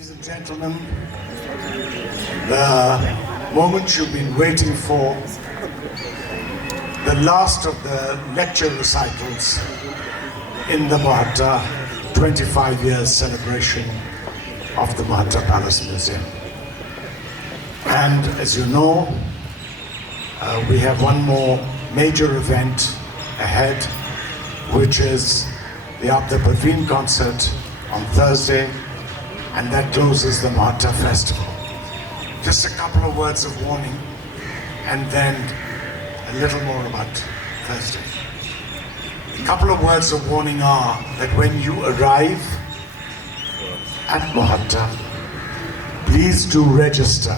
Ladies and gentlemen, the moment you've been waiting for, the last of the lecture recitals in the Mahatta 25 years celebration of the Mahatta Palace Museum. And as you know, we have one more major event ahead, which is the Abda Parveen concert on Thursday, and that closes the Mahatta Festival. Just a couple of words of warning, and then a little more about Thursday. A couple of words of warning are that when you arrive at Mahatta, please do register,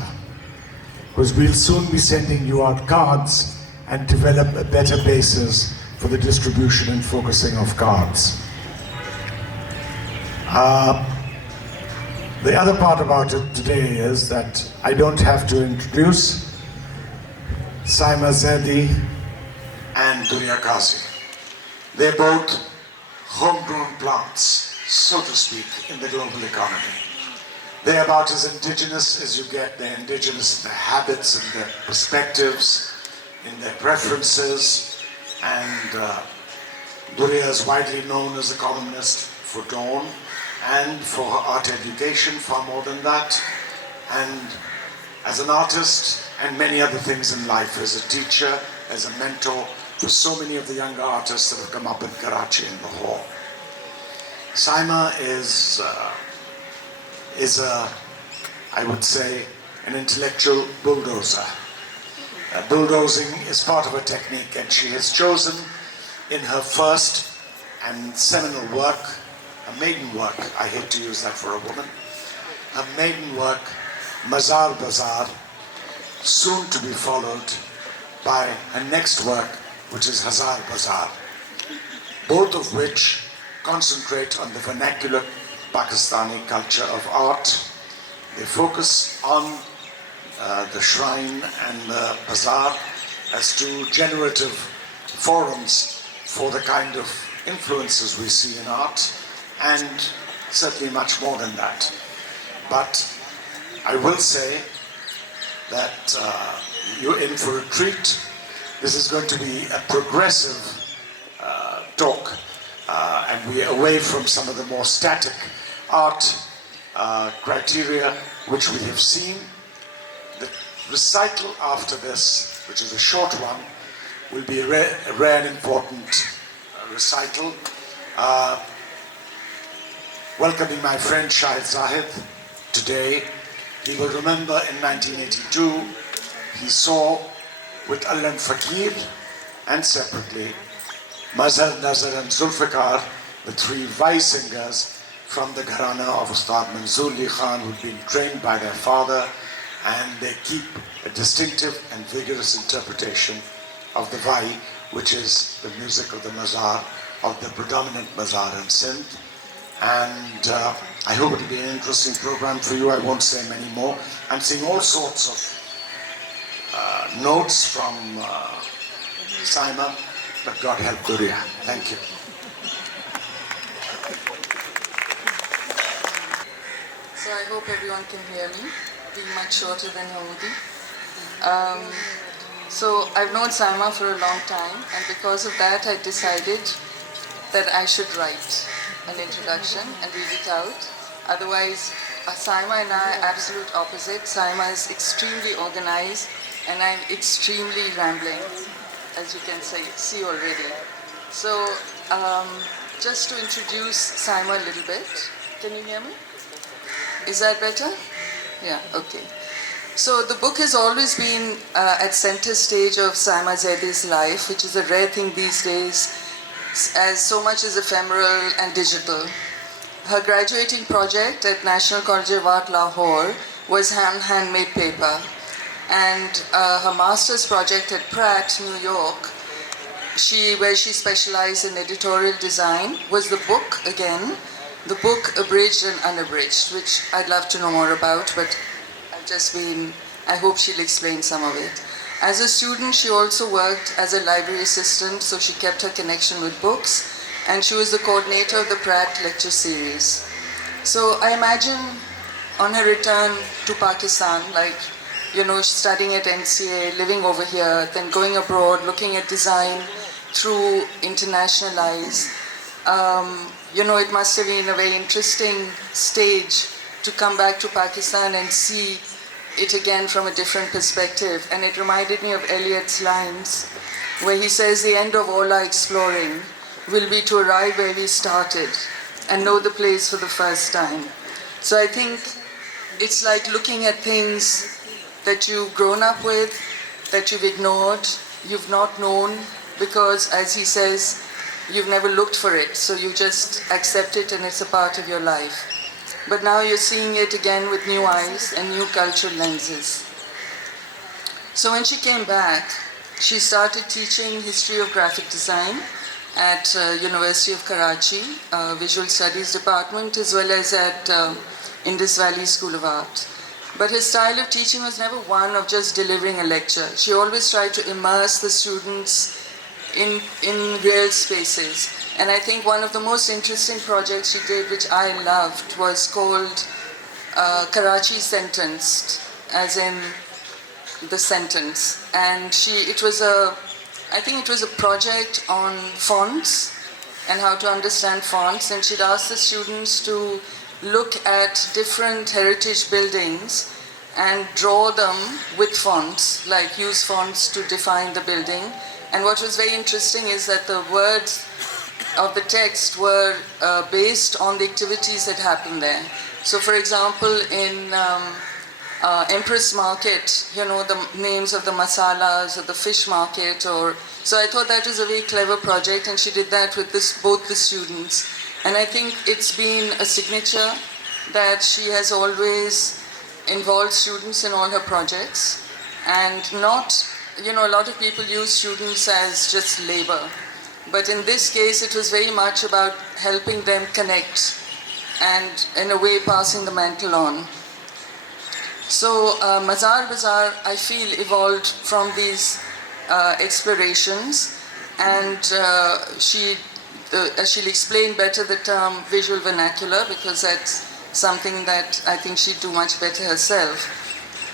because we'll soon be sending you out cards and develop a better basis for the distribution and focusing of cards. The other part about it today is that I don't have to introduce Saima Zaidi and Kazi. They're both homegrown plants, so to speak, in the global economy. They're about as indigenous as you get. They're indigenous in their habits, in their perspectives, in their preferences. And Duria is widely known as a columnist for Dawn and for her art education, far more than that. And as an artist and many other things in life, as a teacher, as a mentor for so many of the younger artists that have come up in Karachi and Lahore. Saima is I would say, an intellectual bulldozer. Bulldozing is part of her technique, and she has chosen in her first and seminal work, a maiden work, I hate to use that for a woman, her maiden work, Mazaar and Bazaar, soon to be followed by her next work, which is Hussain and Bazaar, both of which concentrate on the vernacular Pakistani culture of art. They focus on the shrine and the bazaar as two generative forums for the kind of influences we see in art, and certainly much more than that. But I will say that you're in for a treat. This is going to be a progressive talk, and we're away from some of the more static art criteria which we have seen. The recital after this, which is a short one, will be a rare and important recital. Welcoming my friend Shahid Zahid today. He will remember in 1982 he saw with Allan Fakir and separately Mazaar, Nazar and Zulfikar, the three vice singers from the Gharana of Ustad Manzoor Ali Khan, who'd been trained by their father, and they keep a distinctive and vigorous interpretation of the Waaee, which is the music of the Mazaar, of the predominant Mazaar in Sindh. And I hope it'll be an interesting program for you. I won't say many more. I'm seeing all sorts of notes from Saima, but God help Duria. Thank you. So I hope everyone can hear me, being much shorter than Hamudi. So I've known Saima for a long time, and because of that I decided that I should write an introduction and read it out. Otherwise, Saima and I are absolute opposite. Saima is extremely organized, and I'm extremely rambling, as you can see already. So just to introduce Saima a little bit. Can you hear me? Is that better? Yeah, okay. So the book has always been at center stage of Saima Zaidi's life, which is a rare thing these days, as so much is ephemeral and digital. Her graduating project at National College of Art, Lahore, was handmade paper. And her master's project at Pratt, New York, where she specialized in editorial design, was the book again, the book abridged and unabridged, which I'd love to know more about, but I hope she'll explain some of it. As a student, she also worked as a library assistant, so she kept her connection with books, and she was the coordinator of the Pratt lecture series. So I imagine on her return to Pakistan, like, you know, studying at NCA, living over here, then going abroad, looking at design through international eyes. You know, it must have been a very interesting stage to come back to Pakistan and see it again from a different perspective. And it reminded me of Eliot's lines, where he says, the end of all our exploring will be to arrive where we started and know the place for the first time. So I think it's like looking at things that you've grown up with, that you've ignored, you've not known, because, as he says, you've never looked for it, so you just accept it and it's a part of your life. But now you're seeing it again with new eyes and new cultural lenses. So when she came back, she started teaching history of graphic design at University of Karachi, Visual Studies Department, as well as at Indus Valley School of Art. But her style of teaching was never one of just delivering a lecture. She always tried to immerse the students in real spaces. And I think one of the most interesting projects she did, which I loved, was called Karachi Sentenced, as in the sentence. And I think it was a project on fonts and how to understand fonts. And she'd asked the students to look at different heritage buildings and draw them with fonts, like use fonts to define the building. And what was very interesting is that the words of the text were based on the activities that happened there. So for example, in Empress Market, you know, the names of the masalas or the fish market, so I thought that was a very clever project, and she did that with both the students. And I think it's been a signature that she has always involved students in all her projects, and not, you know, a lot of people use students as just labor. But in this case, it was very much about helping them connect and, in a way, passing the mantle on. So Mazaar Bazaar, I feel, evolved from these explorations, and she'll explain better the term visual vernacular, because that's something that I think she'd do much better herself.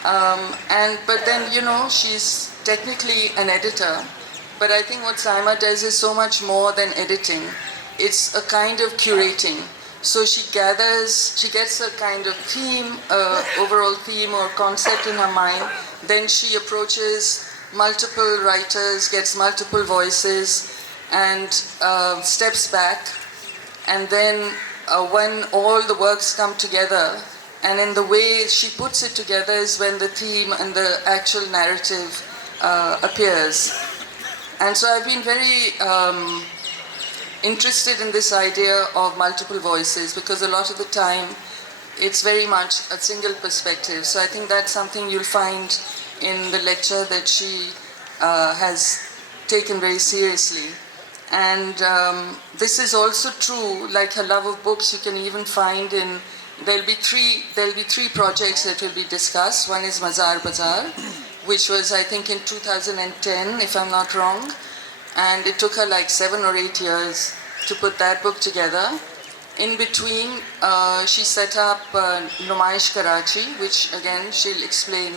But then, you know, she's technically an editor, but I think what Saima does is so much more than editing. It's a kind of curating. So she gets a kind of theme, overall theme or concept in her mind, then she approaches multiple writers, gets multiple voices, and steps back, and then when all the works come together, and in the way she puts it together is when the theme and the actual narrative appears. And so I've been very interested in this idea of multiple voices, because a lot of the time it's very much a single perspective. So I think that's something you'll find in the lecture that she has taken very seriously. And this is also true, like her love of books, you can even find in, there'll be three projects that will be discussed. One is Mazaar and Bazaar, which was, I think, in 2010, if I'm not wrong. And it took her like 7 or 8 years to put that book together. In between, she set up Numaish Karachi, which again, she'll explain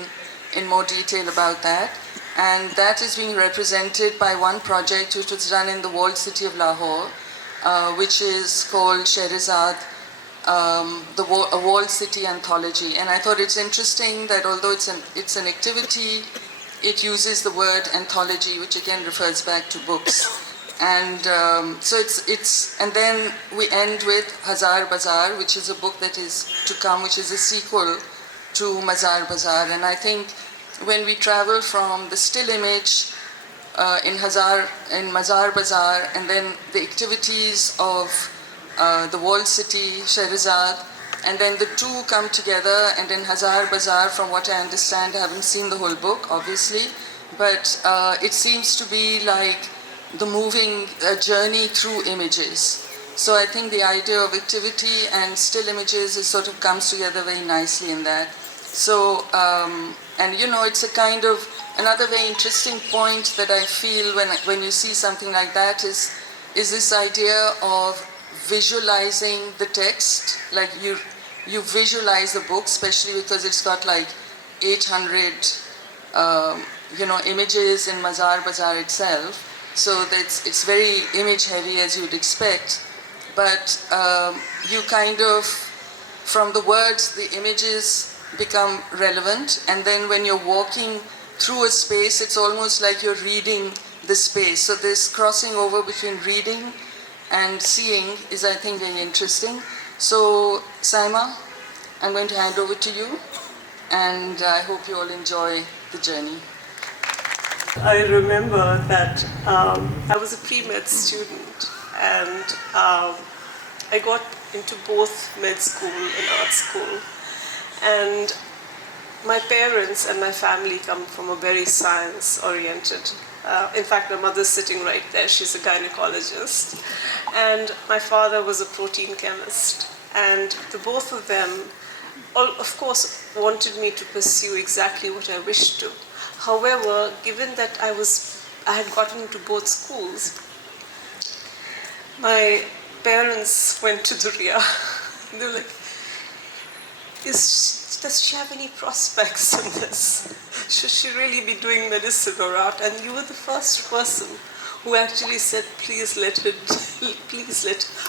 in more detail about that. And that is being represented by one project which was done in the walled city of Lahore, which is called Shehrazad, a walled city anthology. And I thought it's interesting that although it's an activity, it uses the word anthology, which again refers back to books. And so and then we end with Mazaar and Bazaar, which is a book that is to come, which is a sequel to Mazaar and Bazaar. And I think when we travel from the still image in Mazaar and Bazaar, and then the activities of the walled city, Shehrazad, and then the two come together, and then Mazaar and Bazaar, from what I understand, I haven't seen the whole book, obviously, but it seems to be like the moving journey through images. So I think the idea of activity and still images sort of comes together very nicely in that. So, and you know, it's a kind of, another very interesting point that I feel when you see something like that is this idea of visualizing the text, like you visualize the book, especially because it's got like 800 images in Mazaar and Bazaar itself. So it's very image heavy, as you'd expect. But you kind of, from the words, the images become relevant. And then when you're walking through a space, it's almost like you're reading the space. So this crossing over between reading and seeing is, I think, very interesting. So, Saima, I'm going to hand over to you. And I hope you all enjoy the journey. I remember that I was a pre-med student, and I got into both med school and art school. And my parents and my family come from a very science-oriented. In fact, my mother's sitting right there. She's a gynecologist. And my father was a protein chemist. And the both of them, of course, wanted me to pursue exactly what I wished to. However, given that I had gotten into both schools, my parents went to the RIA. They were like, does she have any prospects in this? Should she really be doing medicine or art? And you were the first person who actually said, please let,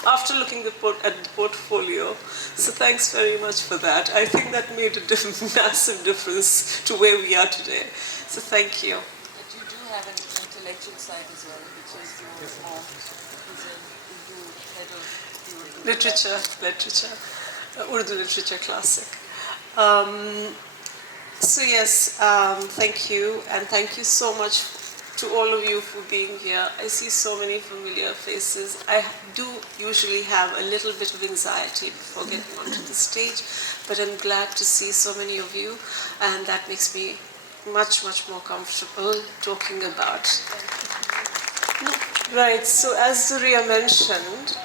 after looking at the portfolio. So thanks very much for that. I think that made a massive difference to where we are today. So thank you. But you do have an intellectual side as well, which is your head of Literature, Urdu literature classic. So yes, thank you, and thank you so much to all of you for being here. I see so many familiar faces. I do usually have a little bit of anxiety before getting onto the stage, but I'm glad to see so many of you, and that makes me much, much more comfortable talking about. Right, so as Zuria mentioned,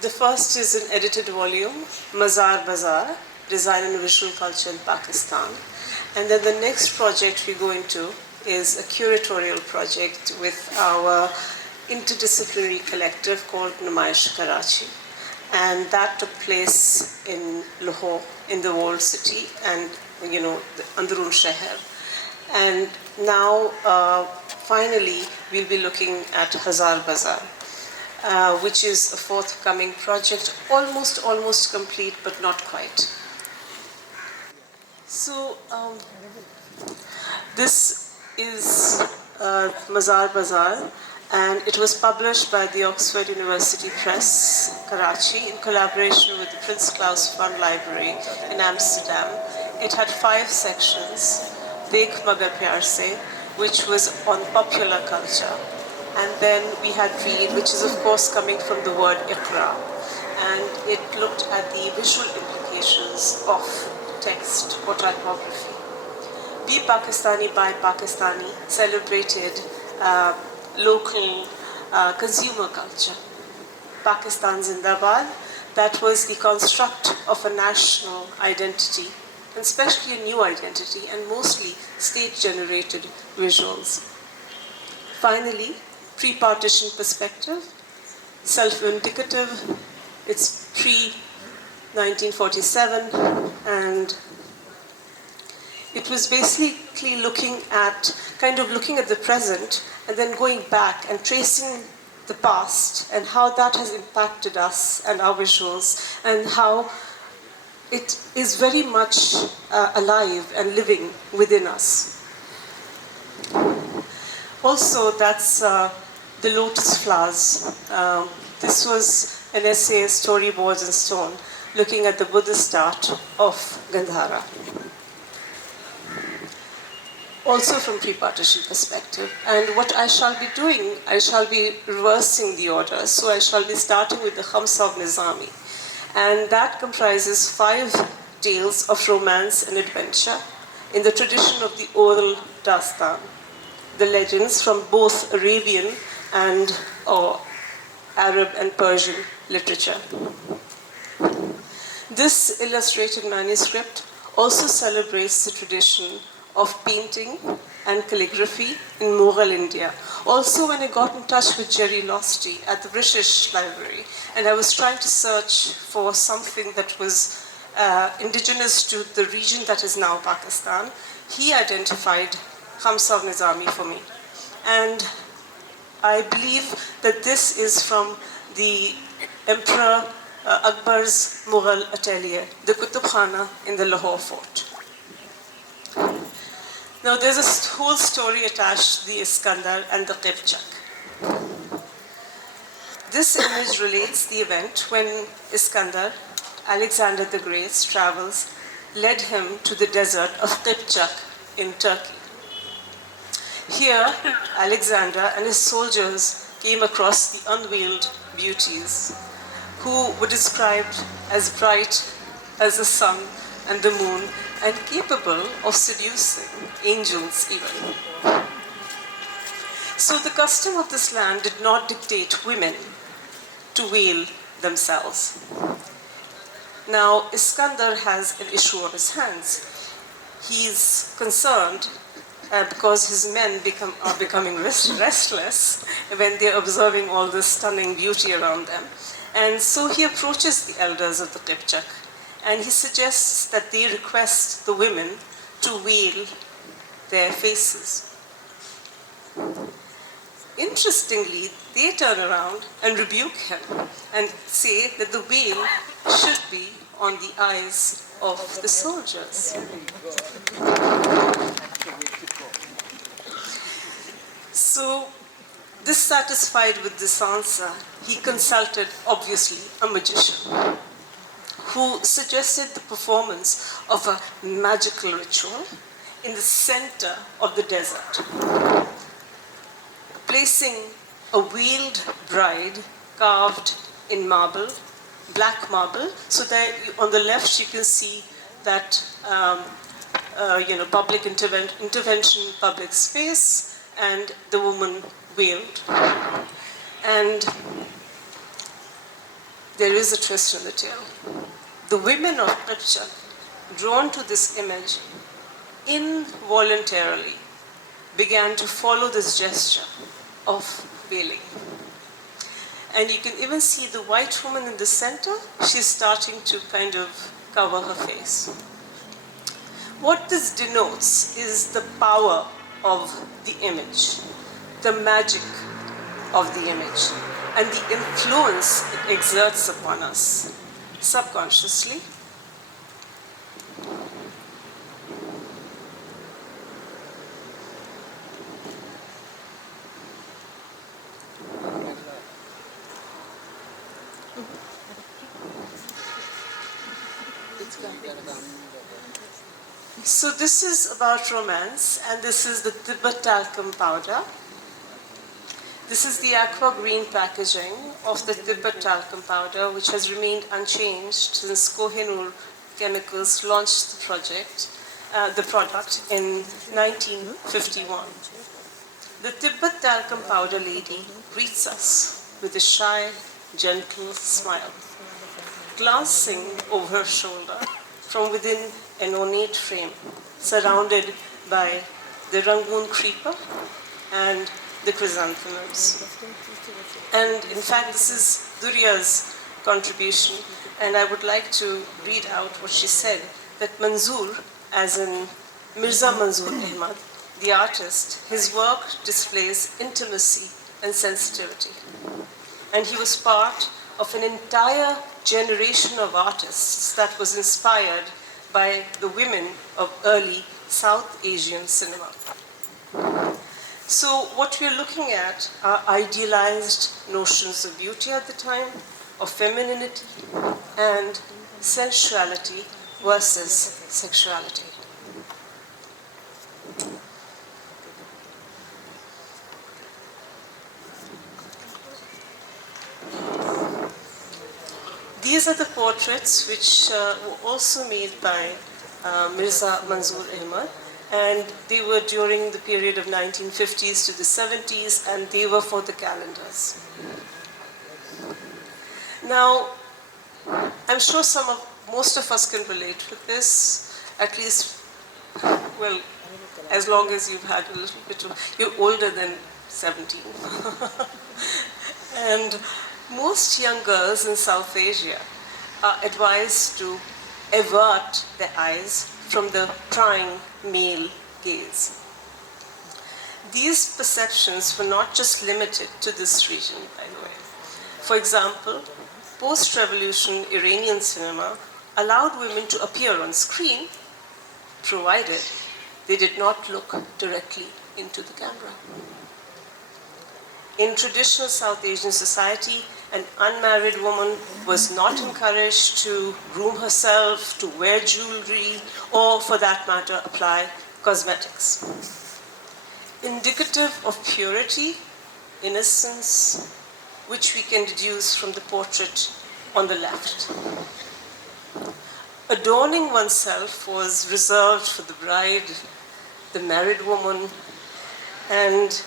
the first is an edited volume, Mazaar and Bazaar, Design and Visual Culture in Pakistan. And then the next project we go into is a curatorial project with our interdisciplinary collective called Namayish Karachi. And that took place in Lahore, in the old city, and the Andrun Sheher. And now, finally, we'll be looking at Mazaar and Bazaar, which is a forthcoming project, almost complete, but not quite. So, this is Mazaar and Bazaar, and it was published by the Oxford University Press, Karachi, in collaboration with the Prince Claus Fund Library in Amsterdam. It had 5 sections, Dekh Magar Pyar Se, which was on popular culture. And then we had Read, which is of course coming from the word Iqra. And it looked at the visual implications of text or typography. Be Pakistani, Buy Pakistani celebrated local consumer culture. Pakistan Zindabad, that was the construct of a national identity, and especially a new identity, and mostly state-generated visuals. Finally, pre-partition perspective, self-indicative, it's pre-1947, and it was basically looking at the present and then going back and tracing the past and how that has impacted us and our visuals and how it is very much alive and living within us. Also, that's the lotus flowers. This was an essay, Storyboards in Stone, looking at the Buddhist art of Gandhara. Also from pre-partition perspective. And what I shall be doing, I shall be reversing the order. So I shall be starting with the Khamsa of Nizami. And that comprises 5 tales of romance and adventure in the tradition of the oral dastan, the legends from both Arabian and Arab and Persian literature. This illustrated manuscript also celebrates the tradition of painting and calligraphy in Mughal India. Also, when I got in touch with Jerry Losty at the British Library, and I was trying to search for something that was indigenous to the region that is now Pakistan, he identified Khamsa Nizami for me. And I believe that this is from the Emperor Akbar's Mughal atelier, the Qutub Khana in the Lahore fort. Now there's a whole story attached to the Iskandar and the Qibchak. This image relates the event when Iskandar, Alexander the Great's travels, led him to the desert of Qibchak in Turkey. Here, Alexander and his soldiers came across the unveiled beauties, who were described as bright as the sun and the moon and capable of seducing angels even. So the custom of this land did not dictate women to veil themselves. Now, Iskandar has an issue on his hands. He's concerned because his men are becoming restless when they're observing all this stunning beauty around them. And so he approaches the elders of the Qibchak, and he suggests that they request the women to veil their faces. Interestingly, they turn around and rebuke him and say that the veil should be on the eyes of the soldiers. So, dissatisfied with this answer, he consulted, obviously, a magician who suggested the performance of a magical ritual in the center of the desert, placing a veiled bride carved in marble, black marble, so that on the left you can see that public intervention, public space, and the woman veiled. And there is a twist in the tale. The women of Qibchak, drawn to this image, involuntarily began to follow this gesture of veiling. And you can even see the white woman in the center. She's starting to kind of cover her face. What this denotes is the power of the image, the magic of the image, and the influence it exerts upon us subconsciously. So this is about romance, and this is the Tibet talcum powder. This is the aqua green packaging of the Tibet talcum powder, which has remained unchanged since Kohinoor Chemicals launched the product in 1951. The Tibet talcum powder lady greets us with a shy, gentle smile, glancing over her shoulder from within an ornate frame, surrounded by the Rangoon creeper and the chrysanthemums. And in fact, this is Duria's contribution, and I would like to read out what she said, that Manzoor, as in Mirza Manzoor Ahmad, the artist, his work displays intimacy and sensitivity. And he was part of an entire generation of artists that was inspired by the women of early South Asian cinema. So what we're looking at are idealized notions of beauty at the time, of femininity and sensuality versus sexuality. These are the portraits which were also made by Mirza Manzoor Ahmad, and they were during the period of 1950s to the 70s, and they were for the calendars. Now, I'm sure most of us can relate with this, at least, well, as long as you've had a little bit of, you're older than 17. And most young girls in South Asia are advised to avert their eyes from the prying male gaze. These perceptions were not just limited to this region, by the way. For example, post-revolution Iranian cinema allowed women to appear on screen, provided they did not look directly into the camera. In traditional South Asian society, an unmarried woman was not encouraged to groom herself, to wear jewelry, or for that matter, apply cosmetics. Indicative of purity, innocence, which we can deduce from the portrait on the left. Adorning oneself was reserved for the bride, the married woman, and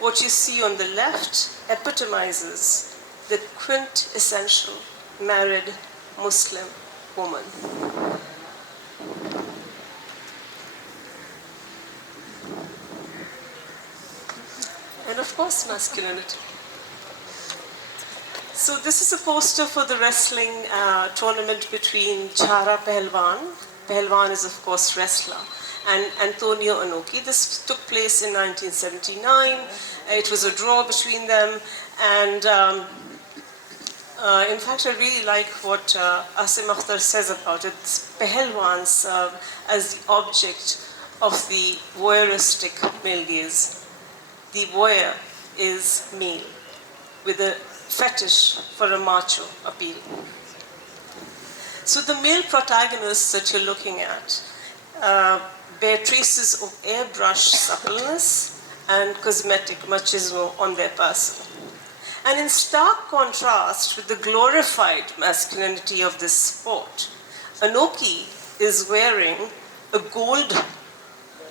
what you see on the left epitomizes the quintessential married Muslim woman. And of course, masculinity. So this is a poster for the wrestling tournament between Chhara Pehlwan. Pehlwan is, of course, wrestler. And Antonio Inoki. This took place in 1979. It was a draw between them. And in fact, I really like what Asim Akhtar says about it. Pehlwans serve as the object of the voyeuristic male gaze. The voyeur is male, with a fetish for a macho appeal. So the male protagonists that you're looking at bear traces of airbrush suppleness and cosmetic machismo on their person. And in stark contrast with the glorified masculinity of this sport, Inoki is wearing a gold,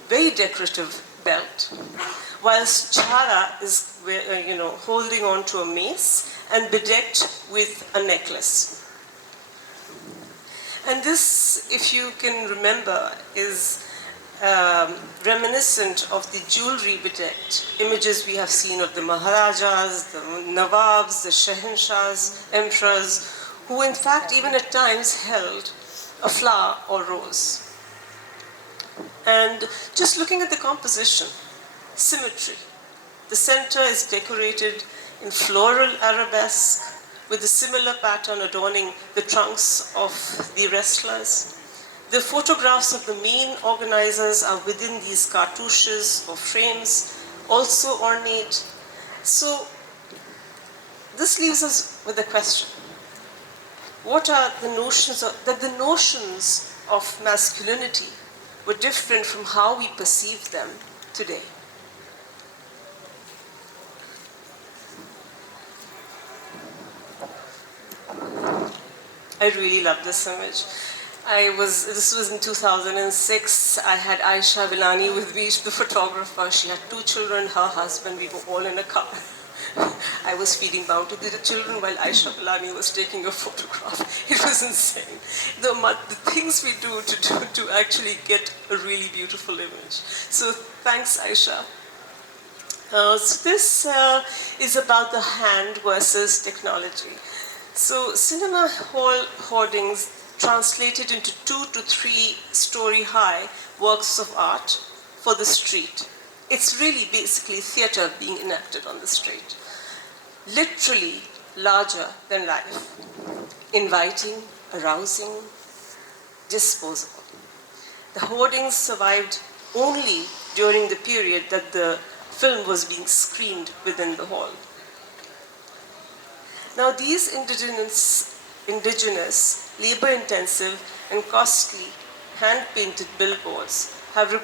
very decorative belt, whilst Chhara is holding on to a mace and bedecked with a necklace. And this, if you can remember, is reminiscent of the jewelry bedecked images we have seen of the Maharajas, the Nawabs, the Shahenshahs, emperors, who in fact even at times held a flower or rose. And just looking at the composition, symmetry. The center is decorated in floral arabesque with a similar pattern adorning the trunks of the wrestlers. The photographs of the main organizers are within these cartouches or frames, also ornate. So this leaves us with a question. What are the notions that the notions of masculinity were different from how we perceive them today? I really love this image. This was in 2006. I had Aisha Vilani with me, the photographer. She had 2 children, her husband. We were all in a car. I was feeding bounty to the children while Aisha Vilani was taking a photograph. It was insane. The things we do to actually get a really beautiful image. So thanks, Aisha. So this is about the hand versus technology. So cinema hall hoardings translated into 2 to 3 story high works of art for the street. It's really basically theater being enacted on the street. Literally larger than life. Inviting, arousing, disposable. The hoardings survived only during the period that the film was being screened within the hall. Now these indigenous, labor-intensive and costly hand-painted billboards have been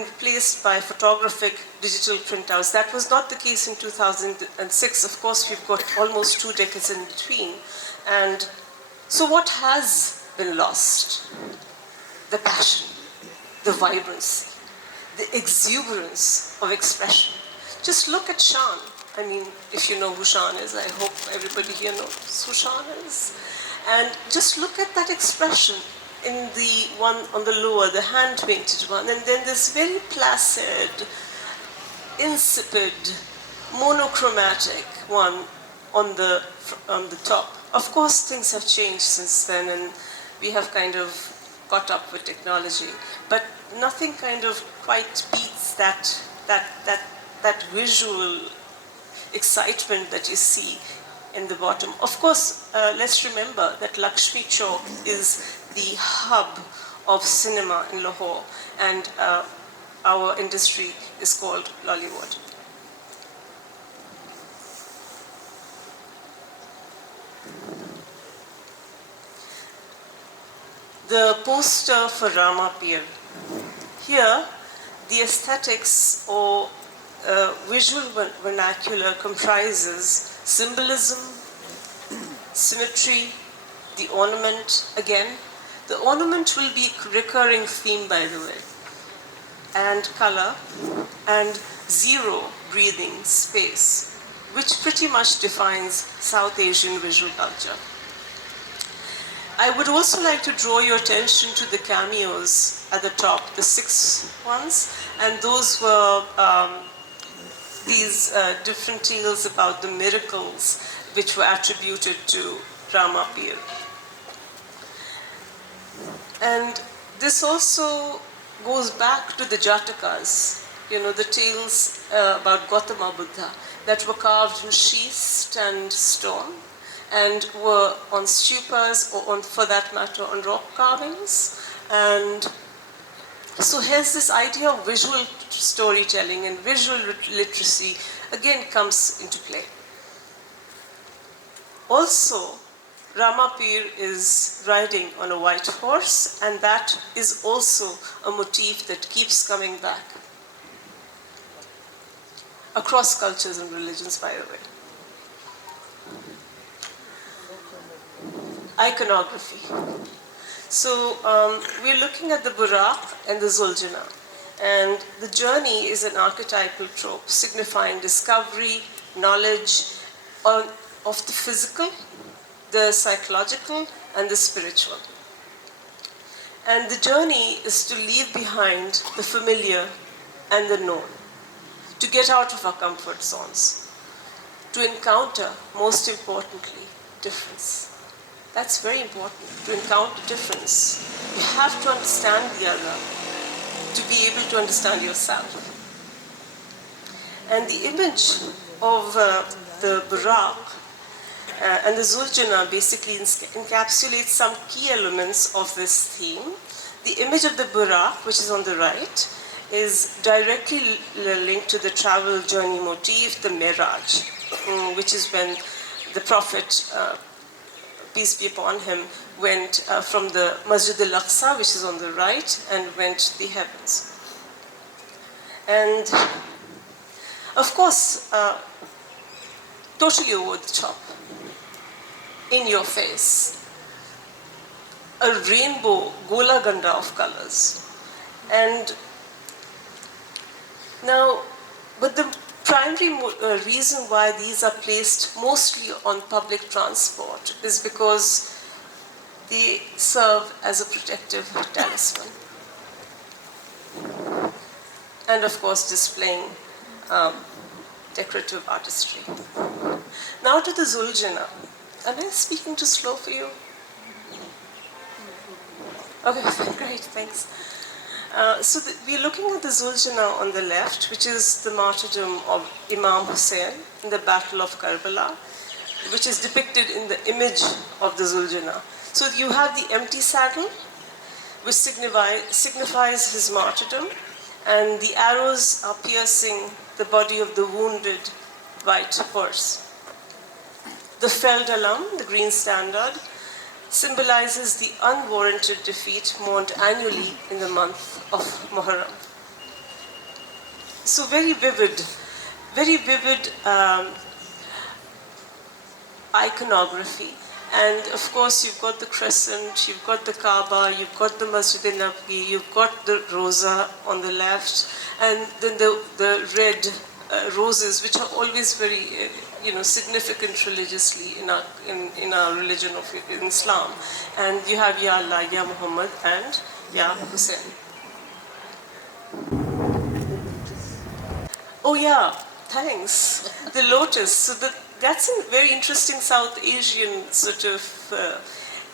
replaced by photographic digital printouts. That was not the case in 2006. Of course, we've got almost 2 decades in between. And so what has been lost? The passion, the vibrancy, the exuberance of expression. Just look at Shan. I mean, if you know who Shan is, I hope everybody here knows who Shan is. And just look at that expression. in the one on the lower, the hand-painted one, and then this very placid, insipid, monochromatic one on the top. Of course, things have changed since then, and we have kind of caught up with technology, but nothing kind of quite beats that visual excitement that you see in the bottom. Of course, let's remember that Lakshmi Chowk is the hub of cinema in Lahore, and our industry is called Lollywood. The poster for Rama Pir. Here, the aesthetics or visual vernacular comprises symbolism, symmetry, the ornament again. The ornament will be a recurring theme, by the way, and color, and zero breathing space, which pretty much defines South Asian visual culture. I would also like to draw your attention to the cameos at the top, the 6 ones, and those were these different tales about the miracles which were attributed to Rama Pir. And this also goes back to the Jatakas, the tales about Gautama Buddha that were carved in schist and stone, and were on stupas or, for that matter, on rock carvings. And so here's this idea of visual storytelling, and visual literacy again comes into play. Also, Rama Pir is riding on a white horse, and that is also a motif that keeps coming back across cultures and religions, by the way. Iconography. So we're looking at the Buraq and the Zuljana, and the journey is an archetypal trope signifying discovery, knowledge of the physical, the psychological, and the spiritual. And the journey is to leave behind the familiar and the known, to get out of our comfort zones, to encounter, most importantly, difference. That's very important, to encounter difference. You have to understand the other to be able to understand yourself. And the image of the Buraq and the Zuljana basically encapsulates some key elements of this theme. The image of the Buraq, which is on the right, is directly linked to the travel journey motif, the Miraj, which is when the Prophet, peace be upon him, went from the Masjid al-Aqsa, which is on the right, and went to the heavens. And of course, totally over the top, in your face, a rainbow gola ganda of colors. And now, but the primary reason why these are placed mostly on public transport is because they serve as a protective talisman. And of course, displaying decorative artistry. Now to the Zuljana. Am I speaking too slow for you? Okay, great, thanks. So we're looking at the Zuljana on the left, which is the martyrdom of Imam Hussain in the Battle of Karbala, which is depicted in the image of the Zuljana. So you have the empty saddle, which signifies his martyrdom, and the arrows are piercing the body of the wounded white horse. The Feld Alam, the green standard, symbolizes the unwarranted defeat mourned annually in the month of Muharram. So very vivid iconography. And of course, you've got the crescent, you've got the Kaaba, you've got the Masjid al-Nabawi, you've got the Rosa on the left, and then the red roses, which are always very significant religiously in our religion of Islam. And you have Ya Allah, Ya Muhammad, and Ya Hussain. Oh yeah, thanks. The lotus. So that's a very interesting South Asian sort of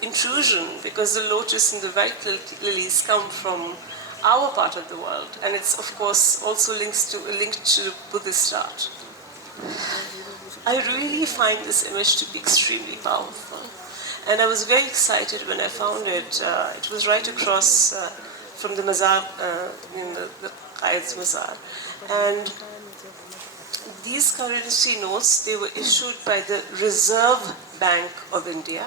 intrusion, because the lotus and the white lilies come from our part of the world, and it's of course also linked to Buddhist art. I really find this image to be extremely powerful, and I was very excited when I found it. It was right across from the Mazaar, in the Kazi's Mazaar, and these currency notes, they were issued by the Reserve Bank of India.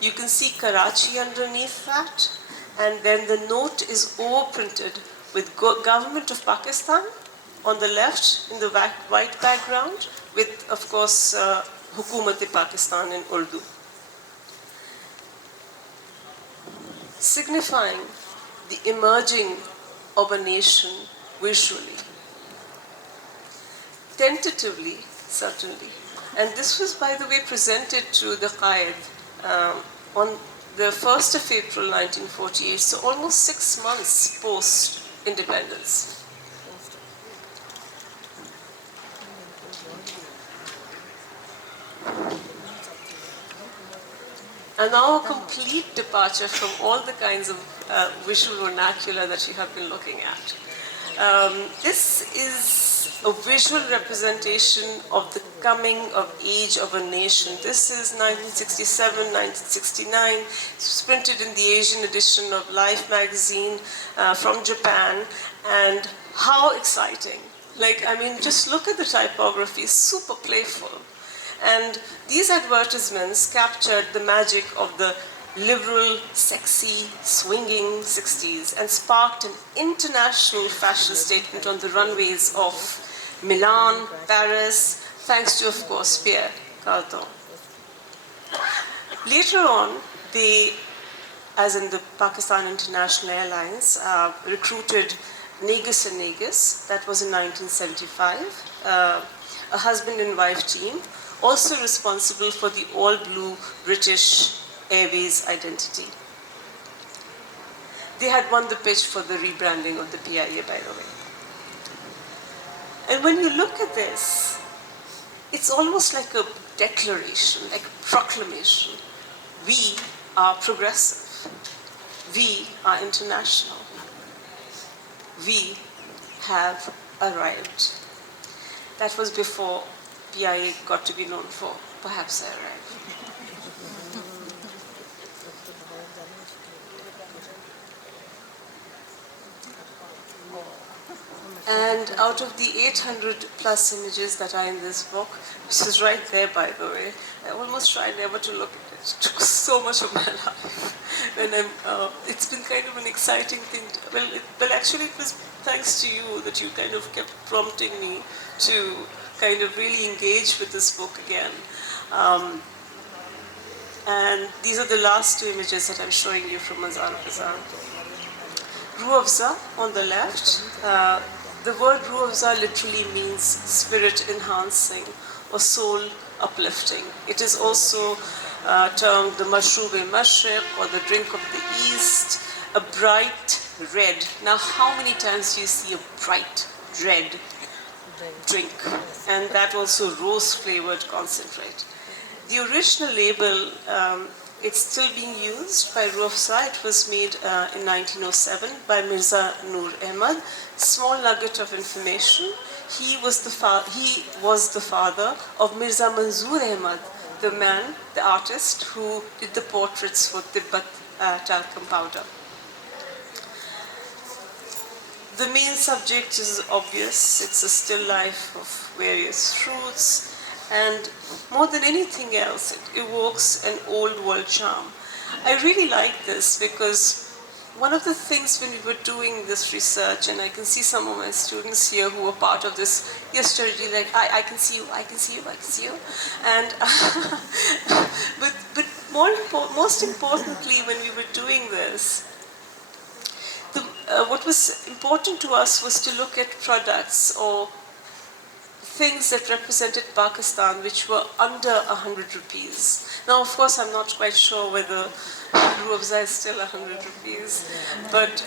You can see Karachi underneath that, and then the note is overprinted with Government of Pakistan on the left in the white background, with, of course, Hukumat-e-Pakistan in Urdu, signifying the emerging of a nation visually. Tentatively, certainly. And this was, by the way, presented to the Qaid on the 1st of April 1948, so almost 6 months post-independence. And now a complete departure from all the kinds of visual vernacular that you have been looking at. This is a visual representation of the coming of age of a nation. This is 1967, 1969. It's printed in the Asian edition of Life magazine from Japan. And how exciting. Just look at the typography, super playful. And these advertisements captured the magic of the liberal, sexy, swinging 60s and sparked an international fashion statement on the runways of Milan, Paris, thanks to, of course, Pierre Cardin. Later on, they, as in the Pakistan International Airlines, recruited Negus and Negus. That was in 1975, a husband and wife team, also responsible for the all-blue British Airways identity. They had won the pitch for the rebranding of the PIA, by the way. And when you look at this, it's almost like a declaration, like a proclamation. We are progressive. We are international. We have arrived. That was before PIA got to be known for Perhaps I Arrived. And out of the 800 plus images that are in this book, which is right there, by the way, I almost tried never to look at it. It took so much of my life. And it's been kind of an exciting thing. Actually, it was thanks to you that you kind of kept prompting me to kind of really engage with this book again. And these are the last two images that I'm showing you from Mazaar and Bazaar. Ruh Afza on the left. The word Ruh Afza literally means spirit enhancing or soul uplifting. It is also termed the Mashroob-e-Mashriq or the drink of the East, a bright red. Now, how many times do you see a bright red drink? And that also rose-flavored concentrate. The original label, it's still being used by Ruh Afza. It was made in 1907 by Mirza Noor Ahmad. Small nugget of information. He was the father of Mirza Manzoor Ahmad, the man, the artist who did the portraits for Tibet talcum powder. The main subject is obvious. It's a still life of various fruits. And more than anything else, it evokes an old world charm. I really like this because one of the things when we were doing this research, and I can see some of my students here who were part of this yesterday, like, I can see you, I can see you, I can see you. And but most importantly, when we were doing this, what was important to us was to look at products or things that represented Pakistan which were under 100 rupees. Now, of course, I'm not quite sure whether Ruh Afza is still 100 rupees, but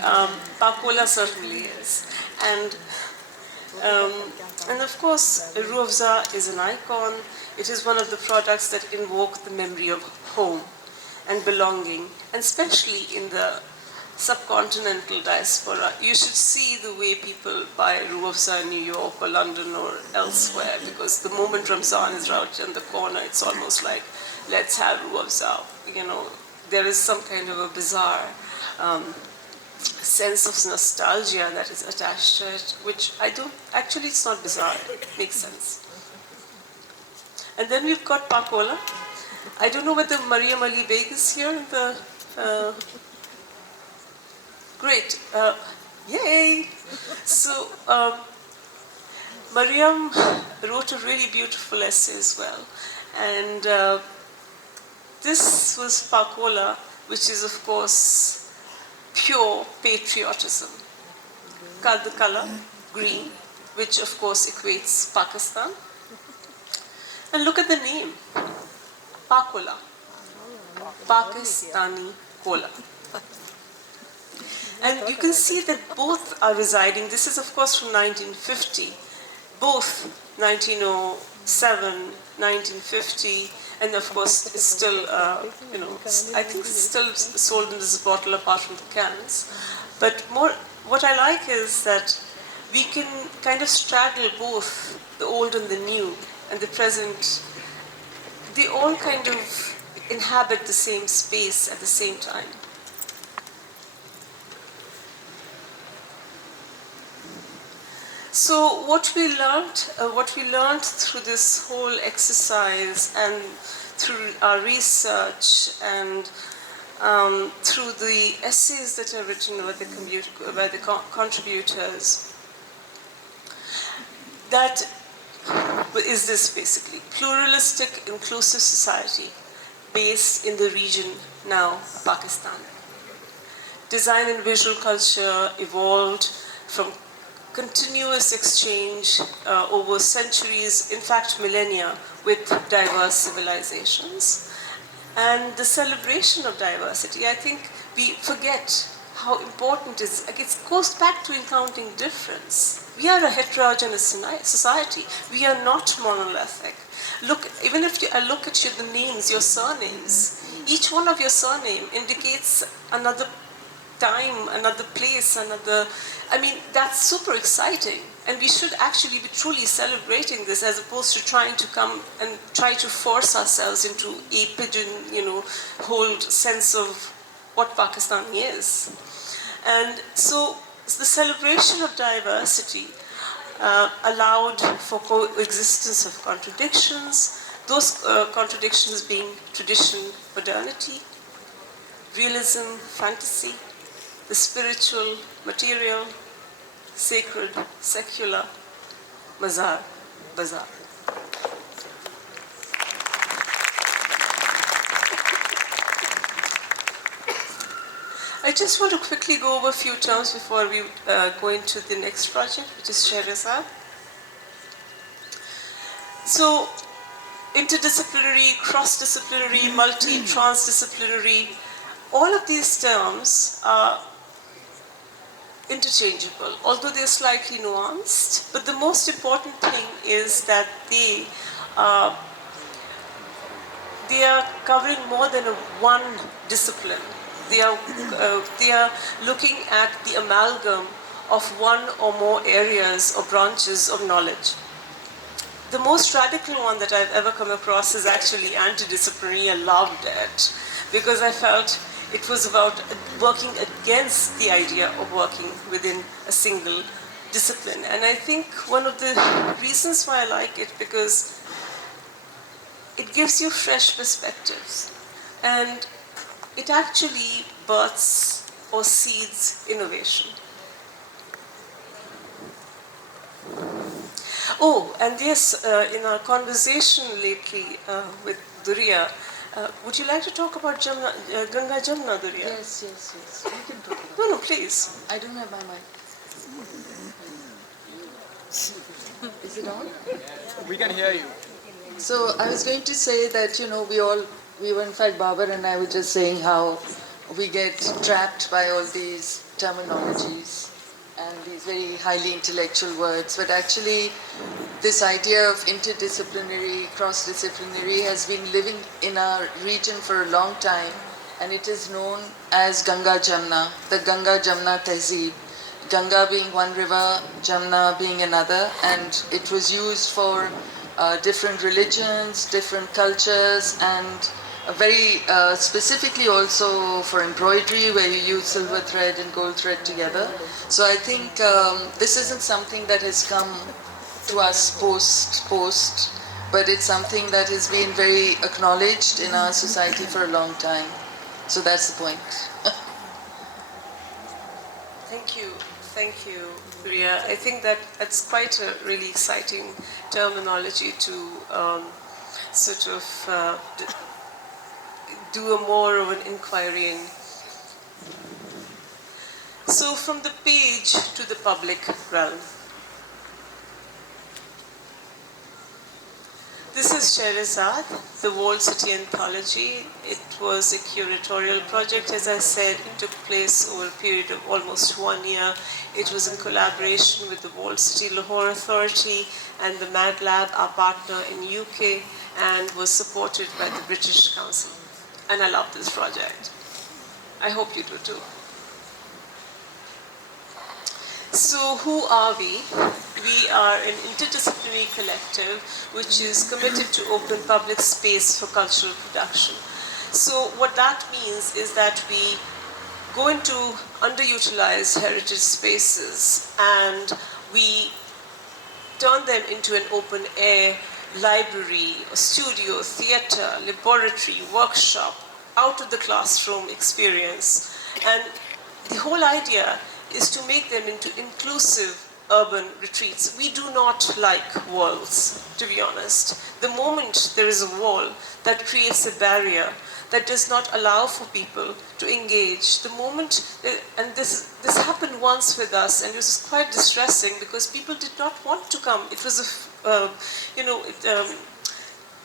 Pakola certainly is. And of course, Ruh Afza is an icon. It is one of the products that invoke the memory of home and belonging, and especially in the subcontinental diaspora. You should see the way people buy Ruh Afza in New York or London or elsewhere, because the moment Ramzan is right on the corner, it's almost like, let's have Ruh Afza. You know, there is some kind of a bizarre sense of nostalgia that is attached to it, which I don't, actually it's not bizarre, it makes sense. And then we've got Pakola. I don't know whether Mariam Ali Beg is here in the, great, yay! So, Mariam wrote a really beautiful essay as well. And this was Pakola, which is of course pure patriotism. The color, green, which of course equates Pakistan. And look at the name, Pakola, Pakistani Kola. And you can see that both are residing, this is of course from 1950, both 1907, 1950, and of course it's still, you know, I think it's still sold in this bottle apart from the cans. But more, what I like is that we can kind of straddle both the old and the new and the present. They all kind of inhabit the same space at the same time. So what we learned through this whole exercise and through our research and through the essays that are written by the contributors, that is this basically: pluralistic, inclusive society based in the region now, Pakistan. Design and visual culture evolved from continuous exchange over centuries, in fact millennia, with diverse civilizations. And the celebration of diversity, I think we forget how important it is. It goes back to encountering difference. We are a heterogeneous society. We are not monolithic. Look, even if I look at the names, your surnames, each one of your surname indicates another time, another place, another. I mean, that's super exciting. And we should actually be truly celebrating this, as opposed to trying to come and try to force ourselves into a pigeon-holed sense of what Pakistani is. And so the celebration of diversity allowed for coexistence of contradictions, those contradictions being tradition, modernity, realism, fantasy, the spiritual, material, sacred, secular, Mazaar, Bazaar. I just want to quickly go over a few terms before we go into the next project, which is Scheherazade. So, interdisciplinary, cross-disciplinary, multi-transdisciplinary, all of these terms are interchangeable, although they're slightly nuanced. But the most important thing is that they are covering more than one discipline. They are looking at the amalgam of one or more areas or branches of knowledge. The most radical one that I've ever come across is actually antidisciplinary. I loved it because I felt it was about working against the idea of working within a single discipline. And I think one of the reasons why I like it, because it gives you fresh perspectives. And it actually births or seeds innovation. Oh, and yes, in our conversation lately with Duriya, would you like to talk about Ganga Jamna, Duriya? Yes. We can talk about No, please. I don't have my mic. Is it on? We can hear you. So I was going to say that, we were in fact, Babar and I were just saying how we get trapped by all these terminologies and these very highly intellectual words, but actually this idea of interdisciplinary, cross-disciplinary has been living in our region for a long time, and it is known as Ganga Jamna, the Ganga Jamna Tehzeeb. Ganga being one river, Jamna being another, and it was used for different religions, different cultures, and very specifically also for embroidery, where you use silver thread and gold thread together. So I think this isn't something that has come to us post, but it's something that has been very acknowledged in our society for a long time. So that's the point. Thank you, Priya. I think that that's quite a really exciting terminology to do a more of an inquiry in. So from the page to the public realm. This is Sherazad, the Walled City Anthology. It was a curatorial project, as I said. It took place over a period of almost 1 year. It was in collaboration with the Walled City Lahore Authority and the Mad Lab, our partner in UK, and was supported by the British Council. And I love this project. I hope you do too. So who are we? We are an interdisciplinary collective which is committed to open public space for cultural production. So what that means is that we go into underutilized heritage spaces and we turn them into an open air library, a studio, theater, laboratory, workshop, out of the classroom experience. And the whole idea is to make them into inclusive urban retreats. We do not like walls, to be honest. The moment there is a wall, that creates a barrier that does not allow for people to engage. The moment, and this happened once with us, and it was quite distressing because people did not want to come. It was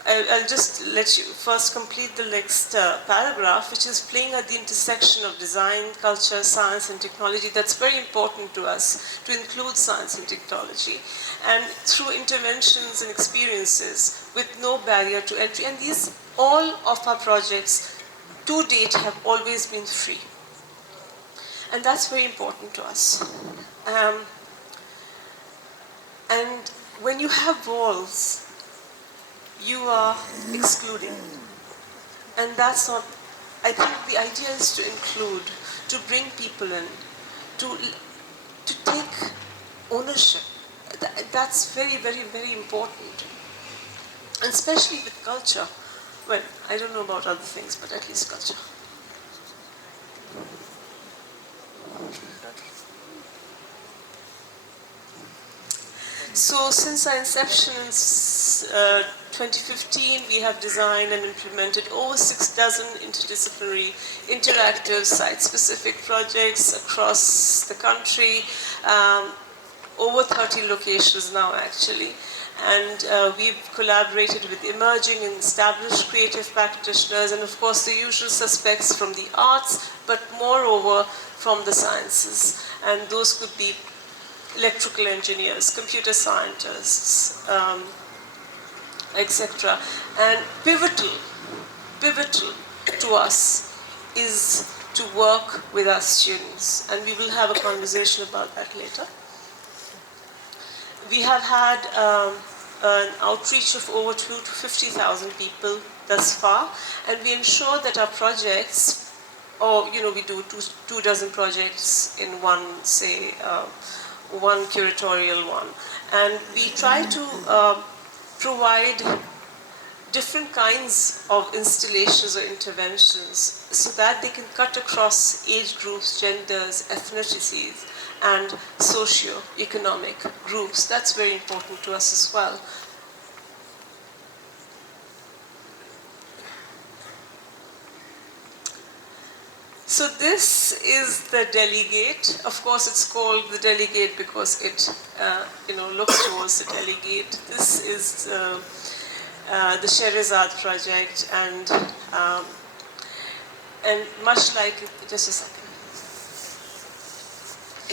I'll just let you first complete the next paragraph, which is playing at the intersection of design, culture, science, and technology. That's very important to us, to include science and technology. And through interventions and experiences with no barrier to entry. And these, all of our projects to date have always been free. And that's very important to us. And when you have walls, you are excluding. And that's not, I think the idea is to include, to bring people in, to take ownership. That's very, very, very important. And especially with culture. Well, I don't know about other things, but at least culture. So since our inception in 2015, we have designed and implemented over 6 dozen interdisciplinary, interactive, site-specific projects across the country, over 30 locations now actually. And we've collaborated with emerging and established creative practitioners and of course the usual suspects from the arts, but moreover from the sciences. And those could be electrical engineers, computer scientists, etc. And pivotal to us is to work with our students. And we will have a conversation about that later. We have had an outreach of over 2,000 to 50,000 people thus far, and we ensure that our projects, we do 2 dozen projects in one, say, one curatorial one. And we try to provide different kinds of installations or interventions so that they can cut across age groups, genders, ethnicities, and socio-economic groups. That's very important to us as well. So this is the Delhi Gate. Of course, it's called the Delhi Gate because it, looks towards the Delhi Gate. This is the Sherazad project, and much like just a second.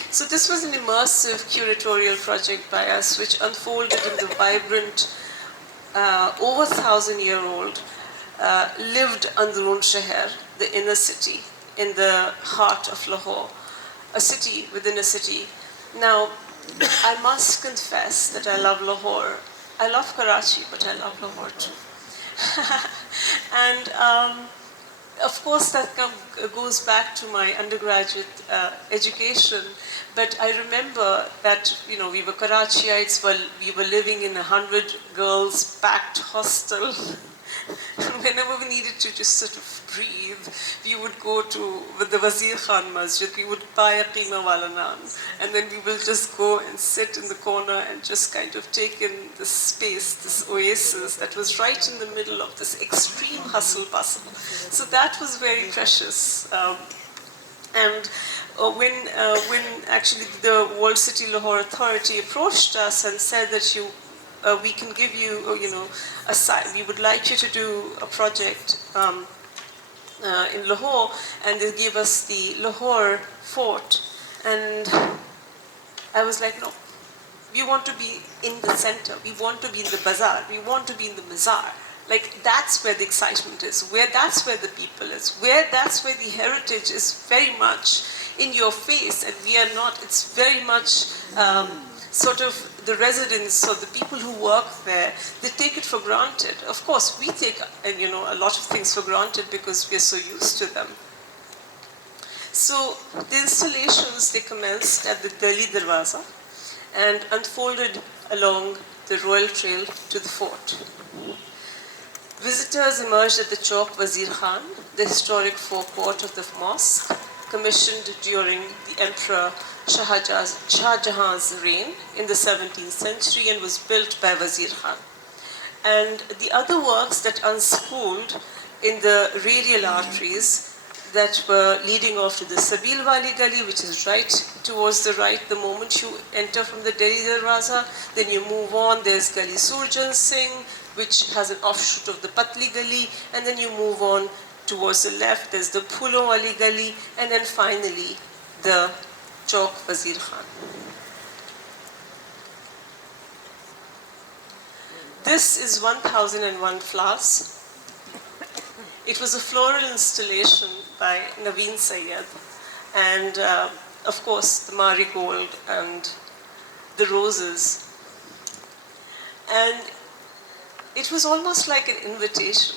So this was an immersive curatorial project by us, which unfolded in the vibrant, over 1,000-year-old, lived Androon Sheher, the inner city, in the heart of Lahore, a city within a city. Now, I must confess that I love Lahore. I love Karachi, but I love Lahore too. And of course, that goes back to my undergraduate education. But I remember that we were Karachiites, but we were living in a 100 girls packed hostel. Whenever we needed to just sort of breathe, we would go to the Wazir Khan Masjid. We would buy a Qima Wala Naan, and then we will just go and sit in the corner and just kind of take in this space, this oasis that was right in the middle of this extreme hustle bustle. So that was very precious. And when actually the World City Lahore Authority approached us and said that we can give you, a site. We would like you to do a project in Lahore, and they gave us the Lahore Fort. And I was like, no, we want to be in the center. We want to be in the bazaar. We want to be in the Mazaar. Like, that's where the excitement is, that's where the people is, that's where the heritage is very much in your face, and we are not. It's very much sort of the residents or the people who work there, they take it for granted. Of course, we take a lot of things for granted because we are so used to them. So the installations, they commenced at the Delhi Darwaza and unfolded along the royal trail to the fort. Visitors emerged at the Chowk Wazir Khan, the historic forecourt of the mosque, commissioned during the Emperor Shah Jahan's reign in the 17th century and was built by Wazir Khan. And the other works that unspooled in the radial arteries that were leading off to the Sabil Wali Gali, which is right towards the right the moment you enter from the Delhi Darwaza. Then you move on, there's Gali Surjan Singh, which has an offshoot of the Patli Gali, and then you move on towards the left, there's the Phulo Wali Gali, and then finally the Chowk Wazir Khan. This is 1001 Flowers. It was a floral installation by Naveen Sayyed, and of course the marigold and the roses. And it was almost like an invitation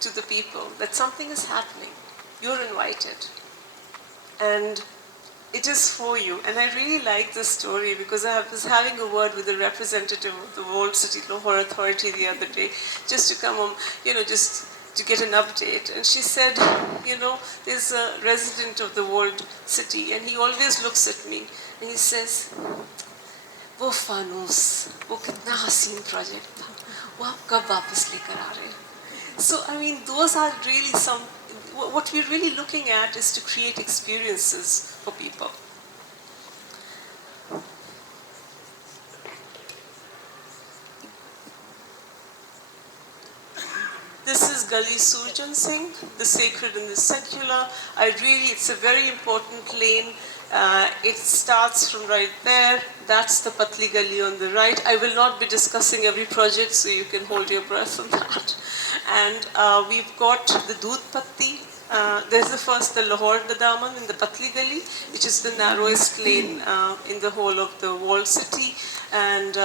to the people that something is happening. You're invited. And it is for you. And I really like this story because I was having a word with a representative of the World City Lahore Authority the other day, just to come home, just to get an update. And she said, there's a resident of the World City, and he always looks at me, and he says, वो फानूस, वो कितना हसीन project था, वो आप कब वापस लेकर आ रहे हैं? So, I mean, those are really what we're really looking at is to create experiences for people. This is Gali Surjan Singh, the sacred and the secular. It's a very important lane. It starts from right there. That's the Patli Gali on the right. I will not be discussing every project, so you can hold your breath on that. And we've got the Doodh Patti. There's the Lahore Daman in the Patli Gali, which is the narrowest lane in the whole of the walled city, and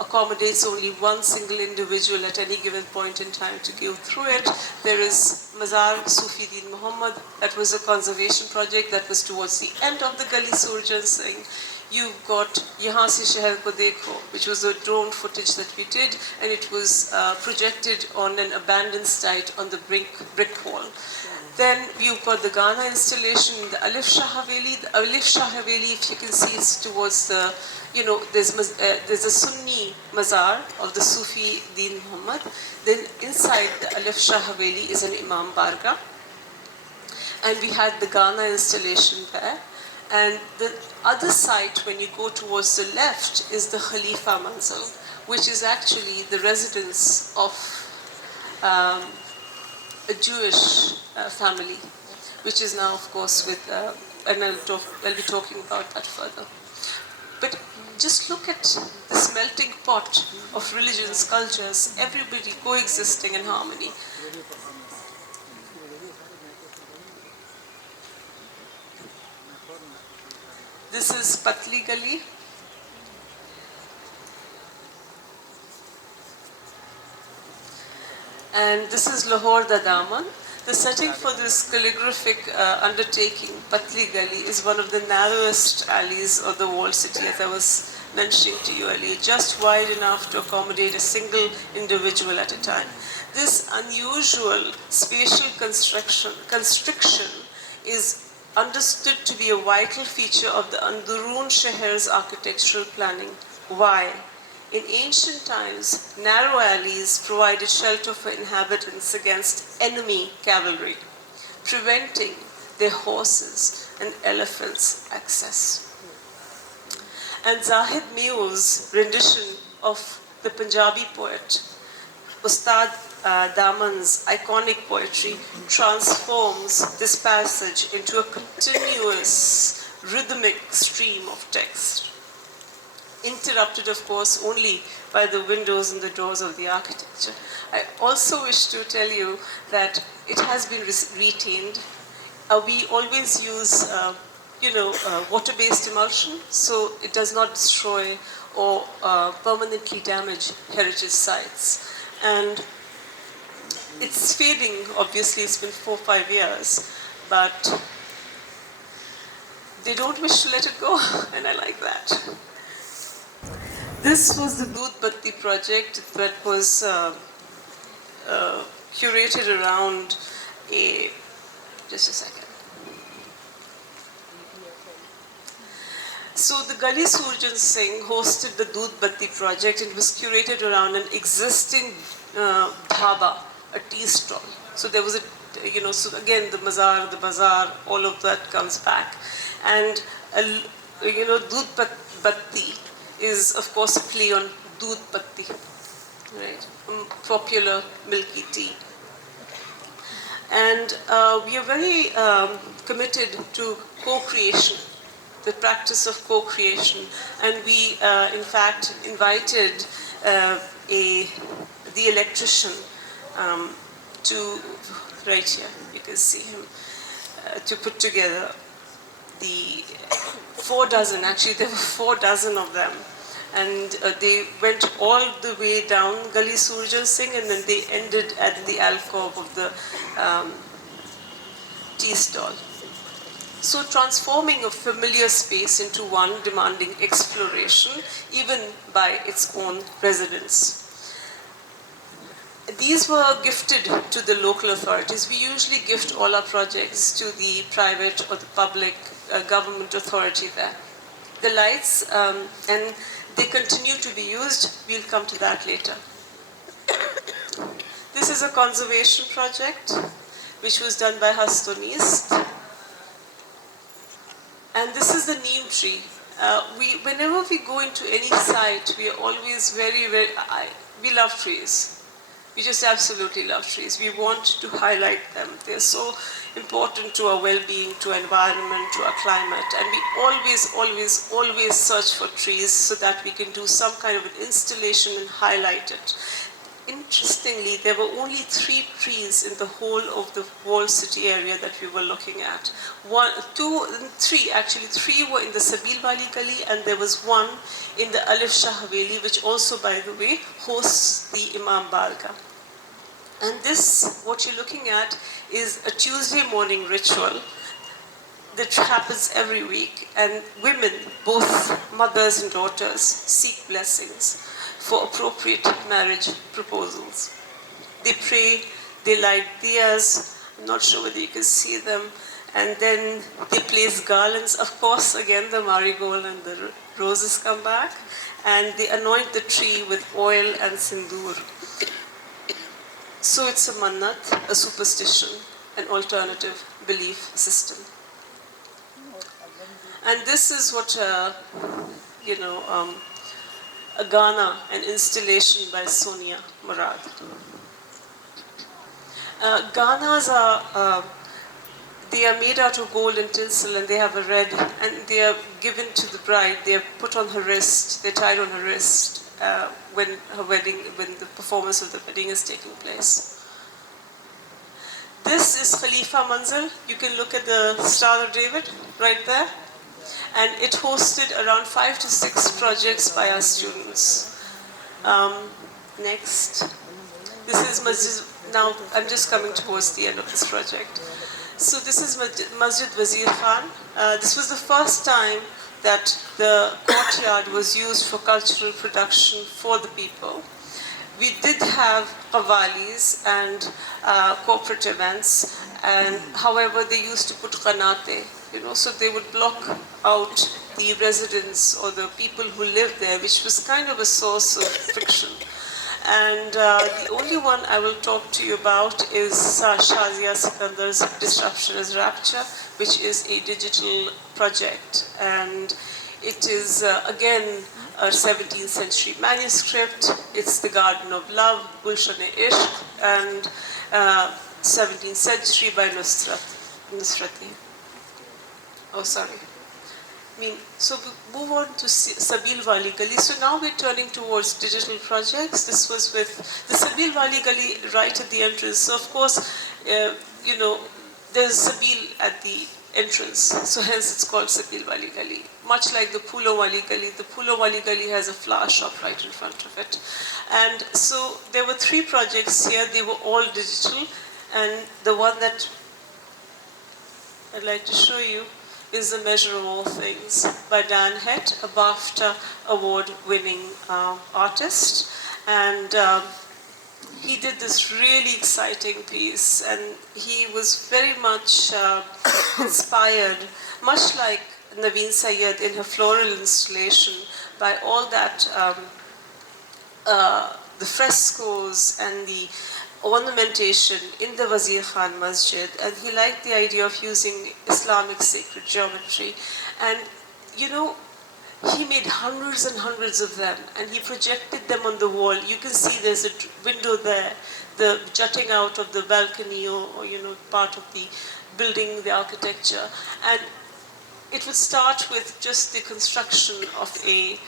accommodates only one single individual at any given point in time to go through it. There is Mazaar Sufi Din Muhammad. That was a conservation project that was towards the end of the Gali Surjan Singh. You've got Yahan Se Sheher Ko Dekho, which was a drone footage that we did, and it was projected on an abandoned site on the brick wall. Then you've got the Ghana installation in the Alif Shah Haveli. The Alif Shah Haveli, if you can see, it's towards the, there's a Sunni Mazaar of the Sufi Din Muhammad. Then inside the Alif Shah Haveli is an Imam Barga. And we had the Ghana installation there. And the other side, when you go towards the left, is the Khalifa Manzil, which is actually the residence of a Jewish family, which is now, of course, with, and I'll be talking about that further. But just look at this melting pot of religions, cultures, everybody coexisting in harmony. This is Patli Gali. And this is Lahore da Daman. The setting for this calligraphic undertaking, Patli Gali, is one of the narrowest alleys of the walled city, as I was mentioning to you earlier, just wide enough to accommodate a single individual at a time. This unusual spatial constriction is understood to be a vital feature of the Andurun Shahar's architectural planning. Why? In ancient times, narrow alleys provided shelter for inhabitants against enemy cavalry, preventing their horses and elephants access. And Zahid Meo's rendition of the Punjabi poet, Ustad Daman's iconic poetry, transforms this passage into a continuous rhythmic stream of text, interrupted, of course, only by the windows and the doors of the architecture. I also wish to tell you that it has been retained. We always use, water-based emulsion, so it does not destroy or permanently damage heritage sites. And it's fading, obviously, it's been 4 or 5 years, but they don't wish to let it go, and I like that. This was the Doodh Batti project that was curated around just a second. So the Gali Surjan Singh hosted the Doodh Batti project. It was curated around an existing dhaba, a tea stall. So there was so again the Mazaar, the Bazaar, all of that comes back. And, Doodh Batti is, of course, a play on Doodh Batti, right? Popular milky tea. And we are very committed to co-creation, the practice of co-creation. And we, in fact, invited the electrician to, right here, you can see him, to put together the 4 dozen, actually there were 4 dozen of them. And they went all the way down Gali Surjan Singh, and then they ended at the alcove of the tea stall. So transforming a familiar space into one demanding exploration, even by its own residents. These were gifted to the local authorities. We usually gift all our projects to the private or the public government authority there. The lights, and they continue to be used. We'll come to that later. This is a conservation project which was done by Hastonis. And this is the neem tree. Whenever we go into any site, we are always we love trees. We just absolutely love trees. We want to highlight them. They're so important to our well-being, to our environment, to our climate. And we always search for trees so that we can do some kind of an installation and highlight it. Interestingly, there were only 3 trees in the whole of the walled city area that we were looking at. 3 were in the Sabil Wali Gali, and there was 1 in the Alif Shah Haveli, which also, by the way, hosts the Imam Barga. And this, what you're looking at, is a Tuesday morning ritual that happens every week. And women, both mothers and daughters, seek blessings for appropriate marriage proposals. They pray, they light diyas, I'm not sure whether you can see them, and then they place garlands. Of course, again, the marigold and the roses come back, and they anoint the tree with oil and sindoor. So it's a mannat, a superstition, an alternative belief system. And this is what, a Ghana, an installation by Sonia Murad. Ghanas are, they are made out of gold and tinsel, and they have a red, and they are given to the bride. They are put on her wrist, they're tied on her wrist when the performance of the wedding is taking place. This is Khalifa Manzil. You can look at the Star of David right there. And it hosted around 5 to 6 projects by our students. Next. This is Masjid. Now, I'm just coming towards the end of this project. So this is Masjid Wazir Khan. This was the first time that the courtyard was used for cultural production for the people. We did have qawwalis and corporate events, and however they used to put qanate, so they would block out the residents or the people who lived there, which was kind of a source of friction. And the only one I will talk to you about is Shazia Sikandar's Disruption as Rapture, which is a digital project. And it is, again, a 17th century manuscript. It's the Garden of Love, Gulshan-e-Ishq, and 17th century by Nusrati. Oh, sorry. So we move on to Sabil Wali Gali. So now we're turning towards digital projects. This was with the Sabil Wali Gali right at the entrance. So of course, there's Sabil at the entrance. So hence it's called Sabil Wali Gali. Much like the Phulo Wali Gali. The Phulo Wali Gali has a flower shop right in front of it. And so there were 3 projects here. They were all digital. And the one that I'd like to show you is The Measure of All Things by Dan Het, a BAFTA award-winning artist. And he did this really exciting piece, and he was very much inspired, much like Naveen Sayyed in her floral installation, by all that, the frescoes and the ornamentation in the Wazir Khan Masjid, and he liked the idea of using Islamic sacred geometry. And he made hundreds and hundreds of them, and he projected them on the wall. You can see there's a window there, the jutting out of the balcony or part of the building, the architecture. And it would start with just the construction of a,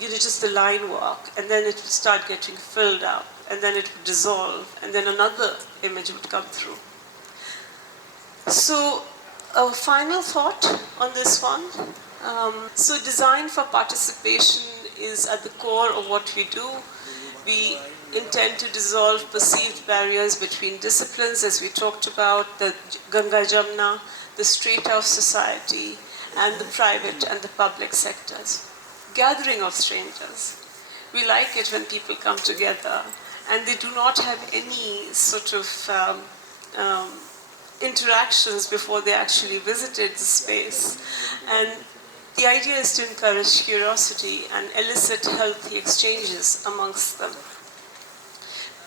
just the line work, and then it would start getting filled up, and then it would dissolve, and then another image would come through. So, a final thought on this one. So design for participation is at the core of what we do. We intend to dissolve perceived barriers between disciplines, as we talked about, the Ganga Jamna, the strata of society, and the private and the public sectors. Gathering of strangers. We like it when people come together and they do not have any sort of interactions before they actually visited the space. And the idea is to encourage curiosity and elicit healthy exchanges amongst them.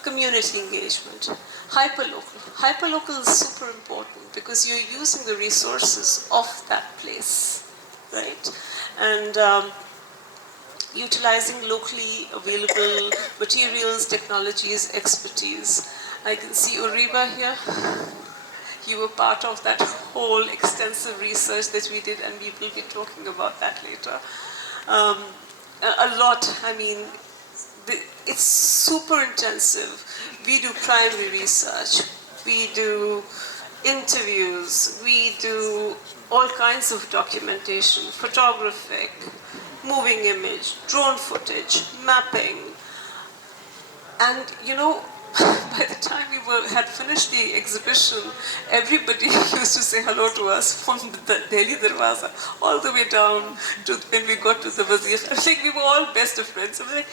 Community engagement. Hyperlocal. Hyperlocal is super important because you're using the resources of that place, right? And utilizing locally available materials, technologies, expertise. I can see Uriba here. You were part of that whole extensive research that we did, and we will be talking about that later. A lot, it's super intensive. We do primary research, we do interviews, we do all kinds of documentation, photographic, moving image, drone footage, mapping. And by the time we had finished the exhibition, everybody used to say hello to us from the Delhi Darwaza all the way down to when we got to the Wazir. I think we were all best of friends. I was like,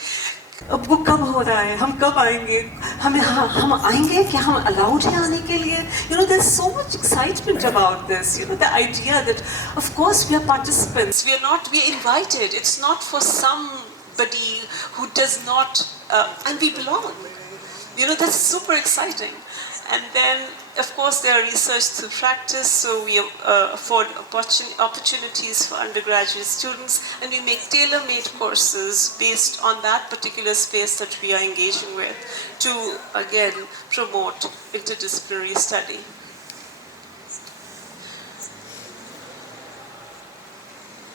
अब वो कब हो रहा है? हम कब आएंगे? हम आएंगे क्या हम allowed हैं आने के लिए? There's so much excitement about this. The idea that, of course, we are participants. We are invited. It's not for somebody who does not, and we belong. That's super exciting. And then, of course, there are research through practice, so we afford opportunities for undergraduate students, and we make tailor-made courses based on that particular space that we are engaging with to, again, promote interdisciplinary study.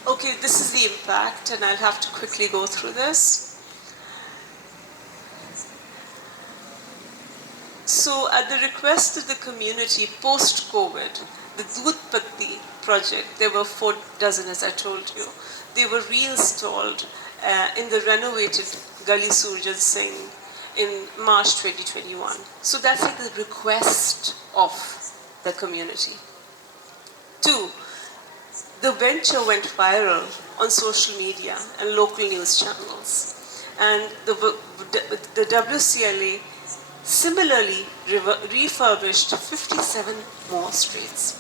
Okay, this is the impact, and I'll have to quickly go through this. So at the request of the community post-COVID, the Doodh Patti project, there were 4 dozen as I told you, they were reinstalled in the renovated Gali Surjan Singh in March 2021. So that's like the request of the community. 2, the venture went viral on social media and local news channels. And the WCLA similarly refurbished 57 more streets.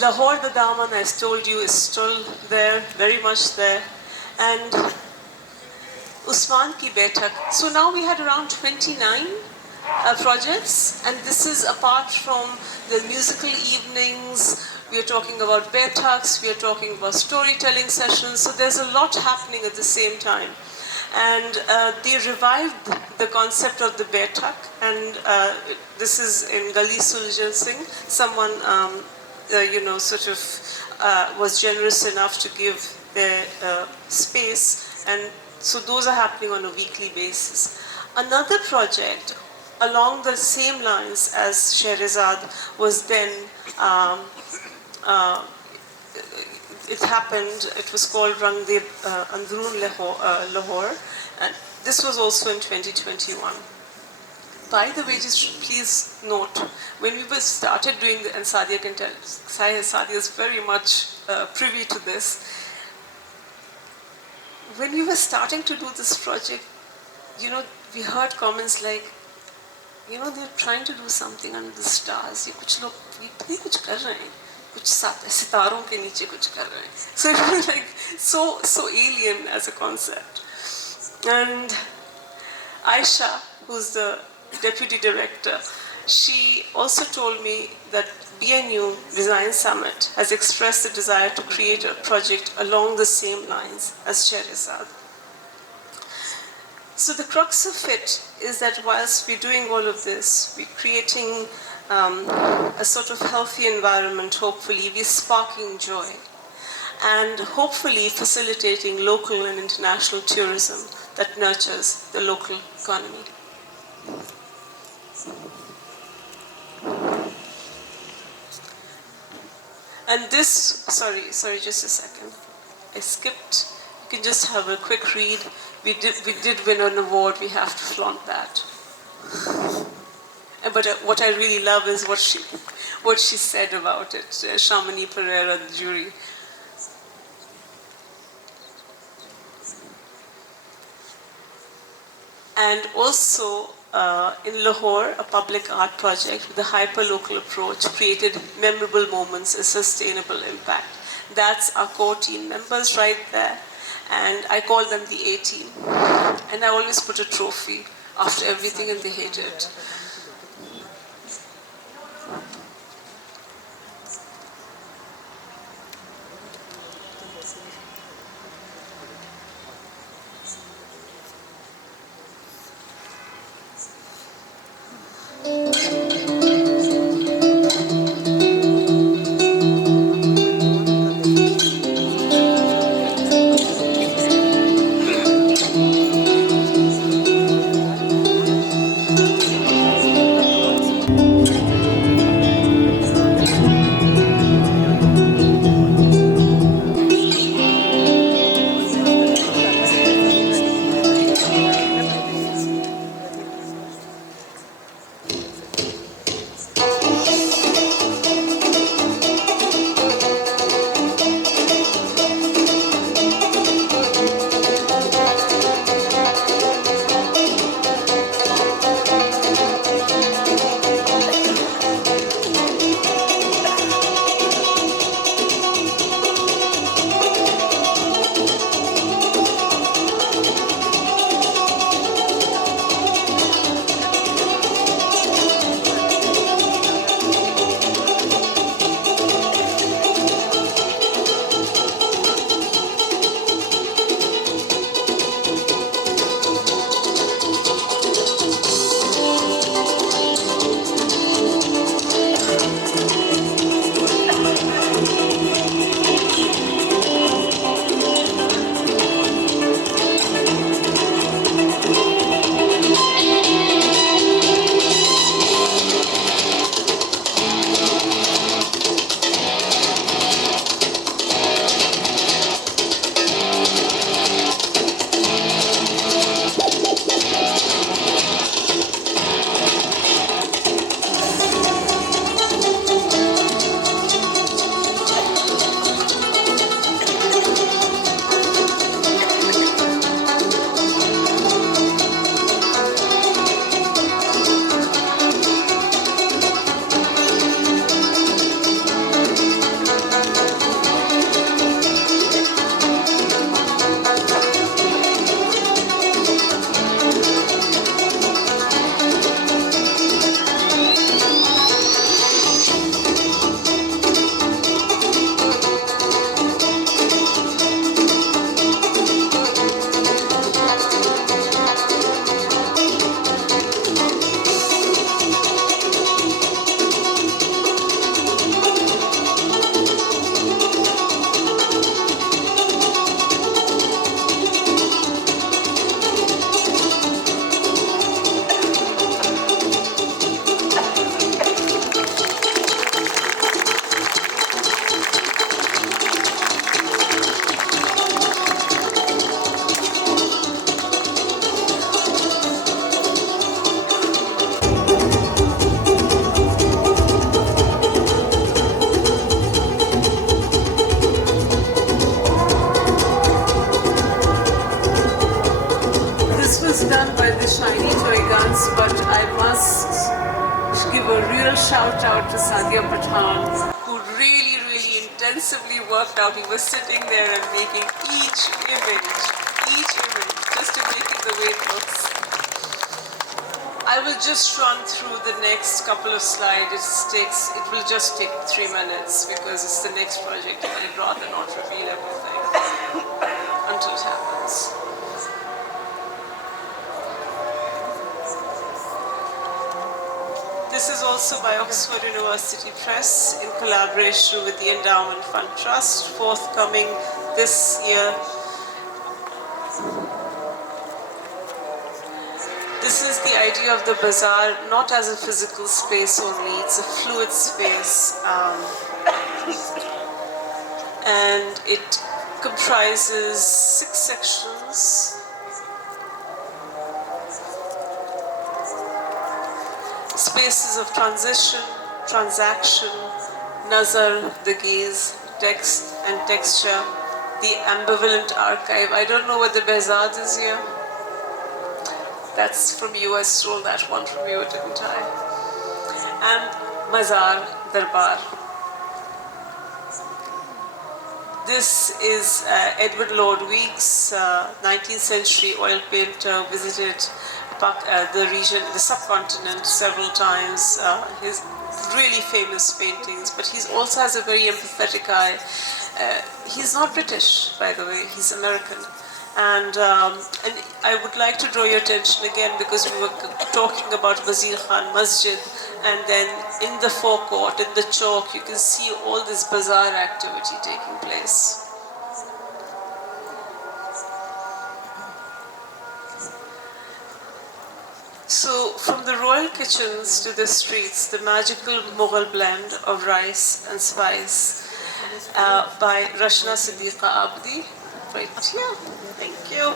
Lahore, the Daman, as told you, is still there, very much there. And Usman Ki Baitak. So now we had around 29 projects, and this is apart from the musical evenings. We are talking about baitaks, we are talking about storytelling sessions. So there's a lot happening at the same time. And they revived the concept of the baitak, and this is in Gali Surjan Singh. Someone, was generous enough to give their space, and so those are happening on a weekly basis. Another project along the same lines as Sherazad was then it happened, it was called Rang De Androon Lahore, and this was also in 2021. By the way, just please note, when we started doing the, and Sadia can tell, Sadia is very much privy to this, when we were starting to do this project, we heard comments like, they're trying to do something under the stars, ये कुछ लोग ये कुछ कर रहे हैं, कुछ सितारों के नीचे कुछ कर रहे हैं. So it was like so alien as a concept. And Aisha, who's the deputy director, she also told me that BNU Design Summit has expressed the desire to create a project along the same lines as Sherazad. So the crux of it is that whilst we're doing all of this, we're creating a sort of healthy environment, hopefully, we're sparking joy, and hopefully facilitating local and international tourism that nurtures the local economy. And this, sorry, just a second. I skipped. You can just have a quick read. We did win an award. We have to flaunt that. But what I really love is what she said about it. Shamini Pereira, the jury. And also in Lahore, a public art project with a hyper-local approach created memorable moments and sustainable impact. That's our core team members right there. And I call them the A-team. And I always put a trophy after everything, and they hate it. shiny toy guns, but I must give a real shout out to Sadia Pathan, who really intensively worked out. He was sitting there and making each image, just to make it the way it looks. I will just run through the next couple of slides. It will just take 3 minutes because it's the next project. I'd rather not reveal everything until it happens. This is also by Oxford University Press in collaboration with the Endowment Fund Trust, forthcoming this year. This is the idea of the bazaar, not as a physical space only, it's a fluid space. And it comprises 6 sections. Spaces of transition, transaction, nazar, the gaze, text and texture, the ambivalent archive. I don't know what the Behzad is here. That's from you, I stole that one from you, didn't I? And Mazaar, Darbar. This is Edward Lord Weeks, 19th century oil painter, visited the region, the subcontinent several times. His really famous paintings, but he also has a very empathetic eye. He's not British, by the way, he's American. And I would like to draw your attention again because we were talking about Wazir Khan Masjid, and then in the forecourt, in the chowk, you can see all this bazaar activity taking place. So from the royal kitchens to the streets, the magical Mughal blend of rice and spice by Rashna Siddiqa Abdi. Right here, thank you.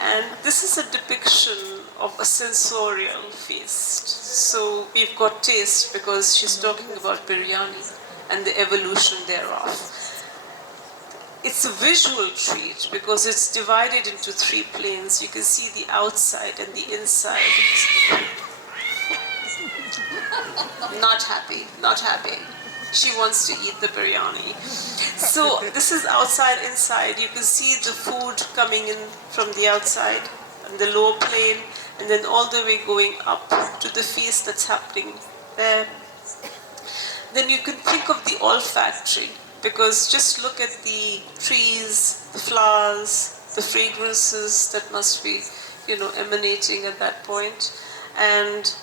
And this is a depiction of a sensorial feast. So we've got taste because she's talking about biryani and the evolution thereof. It's a visual treat because it's divided into 3 planes. You can see the outside and the inside. Not happy. She wants to eat the biryani. So this is outside, inside. You can see the food coming in from the outside and the lower plane, and then all the way going up to the feast that's happening there. Then you can think of the olfactory, because just look at the trees, the flowers, the fragrances that must be, emanating at that point, and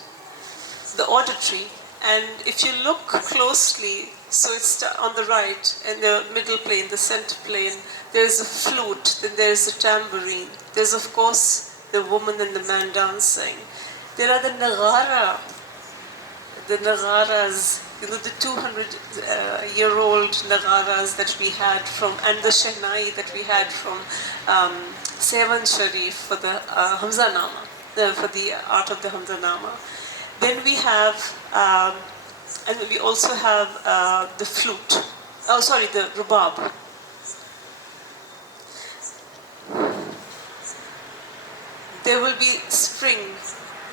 the auditory. And if you look closely, so it's on the right, in the middle plane, the center plane, there's a flute, then there's a tambourine. There's, of course, the woman and the man dancing. There are the nagaras, the 200-year-old nagaras that we had from, and the shehnai that we had from Sevan Sharif for the Hamza Nama, for the art of the Hamza Nama. Then we have, and we also have the flute. Oh, sorry, the rubab. There will be spring,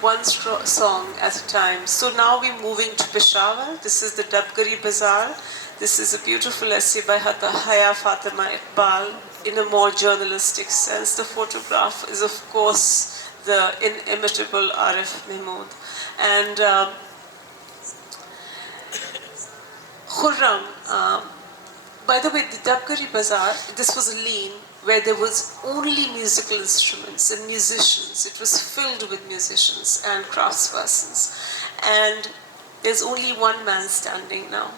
one song at a time. So now we're moving to Peshawar. This is the Dabgari Bazaar. This is a beautiful essay by Haya Fatima Iqbal in a more journalistic sense. The photograph is, of course, the inimitable Arif Mahmood. And Khurram, by the way, the Dabgari Bazaar, this was a lane where there was only musical instruments and musicians. It was filled with musicians and craftspersons. And there's only one man standing now,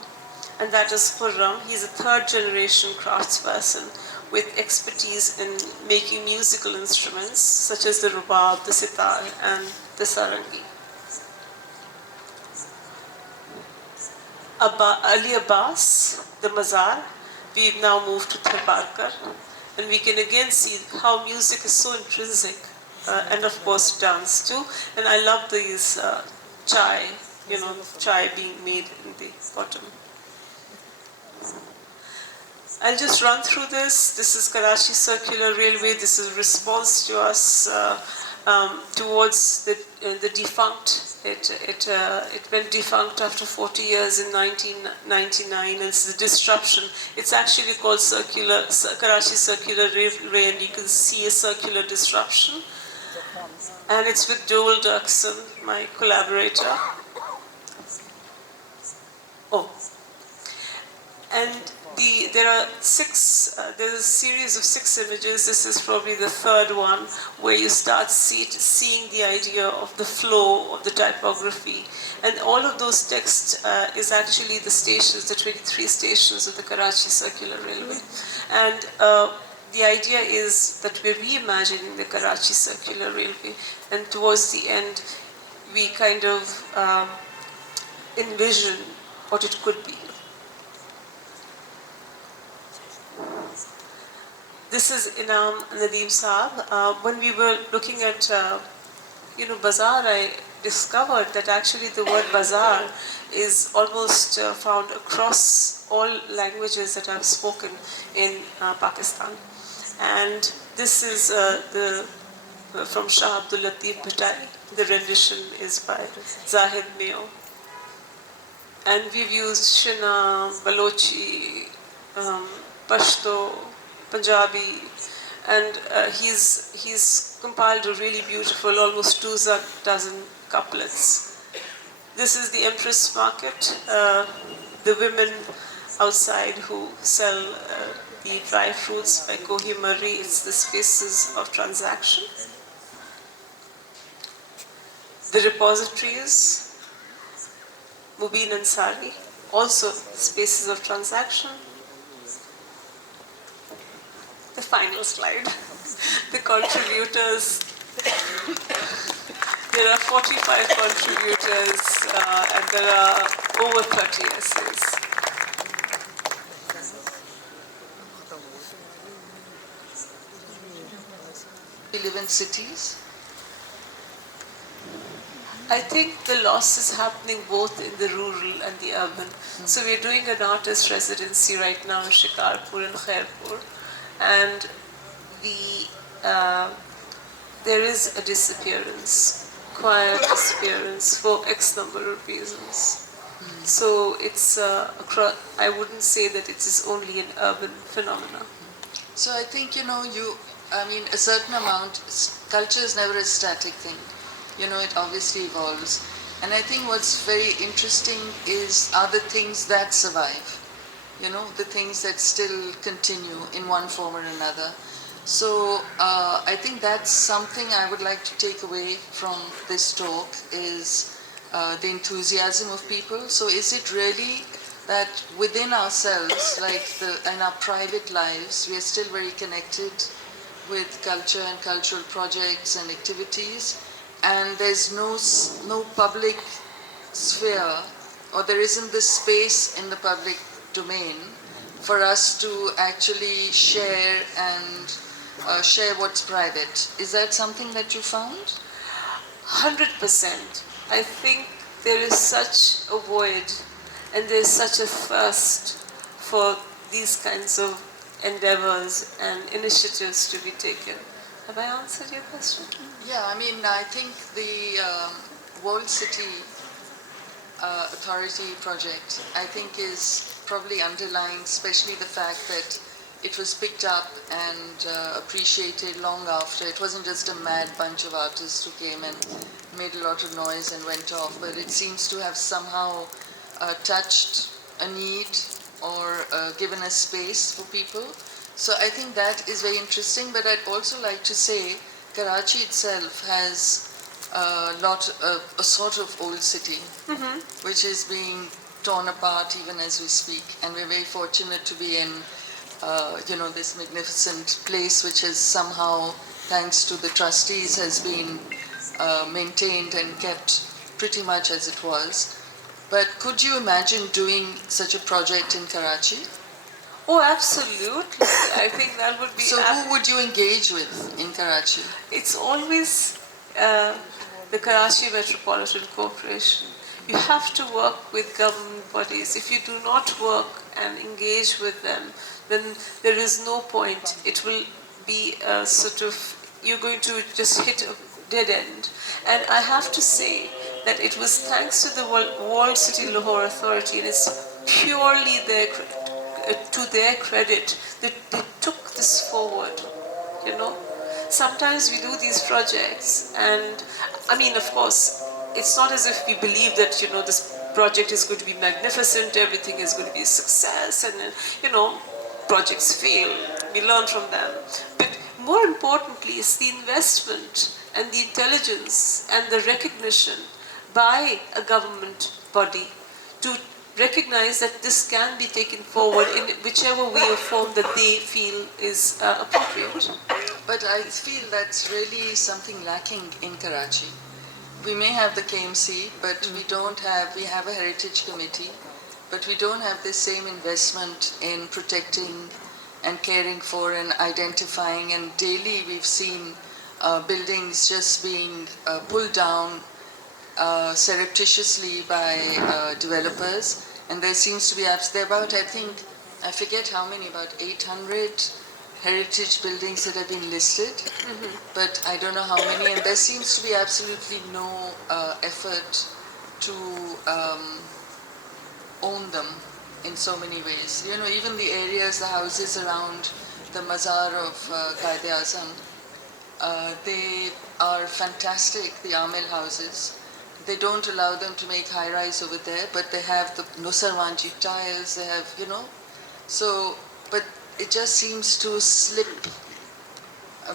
and that is Khurram. He's a 3rd generation craftsperson with expertise in making musical instruments such as the rubab, the sitar, and the sarangi. Ali Abbas, the Mazaar, we've now moved to Theparkar, and we can again see how music is so intrinsic, and of course dance too. And I love these chai, chai being made in the bottom. I'll just run through this. This is Karachi Circular Railway. This is a response to us towards the defunct. It went defunct after 40 years in 1999, and it's the disruption. It's actually called Karachi Circular Railway, and you can see a circular disruption. And it's with Joel Dirksen, my collaborator. Oh. And there are there's a series of 6 images. This is probably the third one, where you start seeing the idea of the flow of the typography. And all of those texts is actually the stations, the 23 stations of the Karachi Circular Railway. And the idea is that we're reimagining the Karachi Circular Railway. And towards the end, we kind of envision what it could be. This is Inam Nadeem Saab. When we were looking at, bazaar, I discovered that actually the word bazaar is almost found across all languages that I've spoken in Pakistan. And this is from Shah Abdul Latif Bhattai. The rendition is by Zahid Mayo. And we've used Shina, Balochi, Pashto, Punjabi, and he's compiled a really beautiful, almost 2 dozen couplets. This is the Empress Market, the women outside who sell the dry fruits by Kohi Murray. It's the spaces of transaction. The repositories, Mubin Ansari, also spaces of transaction. The final slide. The contributors. There are 45 contributors and there are over 30 essays. We live in cities. I think the loss is happening both in the rural and the urban. So we're doing an artist residency right now in Shikarpur and Khairpur. And there is a disappearance, quiet disappearance for X number of reasons. So it's I wouldn't say that it is only an urban phenomenon. So I think, a certain amount, culture is never a static thing. It obviously evolves. And I think what's very interesting are the things that survive. The things that still continue in one form or another. So I think that's something I would like to take away from this talk is the enthusiasm of people. So is it really that within ourselves, in our private lives, we are still very connected with culture and cultural projects and activities, and there's no public sphere, or there isn't this space in the public domain for us to actually share and share what's private. Is that something that you found? 100%. I think there is such a void and there's such a thirst for these kinds of endeavors and initiatives to be taken. Have I answered your question? Yeah, I think the World City Authority project, I think, is probably underlying, especially the fact that it was picked up and appreciated long after. It wasn't just a mad bunch of artists who came and made a lot of noise and went off, but it seems to have somehow touched a need or given a space for people. So I think that is very interesting, but I'd also like to say Karachi itself has a sort of old city, which is being torn apart even as we speak, and we're very fortunate to be in this magnificent place which has somehow, thanks to the trustees, has been maintained and kept pretty much as it was. But could you imagine doing such a project in Karachi? Oh, absolutely. I think that would be... So who would you engage with in Karachi? It's always the Karachi Metropolitan Corporation. You have to work with government bodies. If you do not work and engage with them, then there is no point. It will be a sort of, you're going to just hit dead end. And I have to say that it was thanks to the Walled City Lahore Authority, and it's purely to their credit that they took this forward, you know. Sometimes we do these projects, and I mean, of course, it's not as if we believe that, you know, this project is going to be magnificent, everything is going to be a success, and then, you know, projects fail, we learn from them. But more importantly is the investment and the intelligence and the recognition by a government body to recognize that this can be taken forward in whichever way or form that they feel is appropriate. But I feel that's really something lacking in Karachi. We may have the KMC, but we have a heritage committee, but we don't have the same investment in protecting and caring for and identifying, and daily we've seen buildings just being pulled down surreptitiously by developers, and there seems to be there are about, I forget how many, about 800 heritage buildings that have been listed, but I don't know how many, and there seems to be absolutely no effort to own them in so many ways. You know, even the areas, the houses around the Mazaar of Quaid-e-Azam, they are fantastic, the Amil houses. They don't allow them to make high-rise over there, but they have the Nusarwanji tiles, they have, you know, so, but it just seems to slip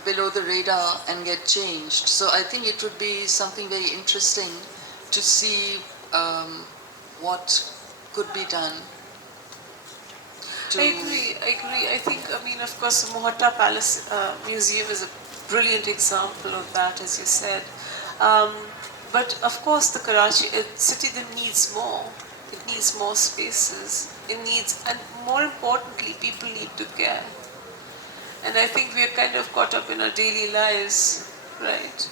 below the radar and get changed. So I think it would be something very interesting to see what could be done. I agree. I think, I mean, of course, the Mohatta Palace Museum is a brilliant example of that, as you said. But of course, the Karachi city then needs more. It needs more spaces. It needs, and more importantly, people need to care. And I think we are kind of caught up in our daily lives, right?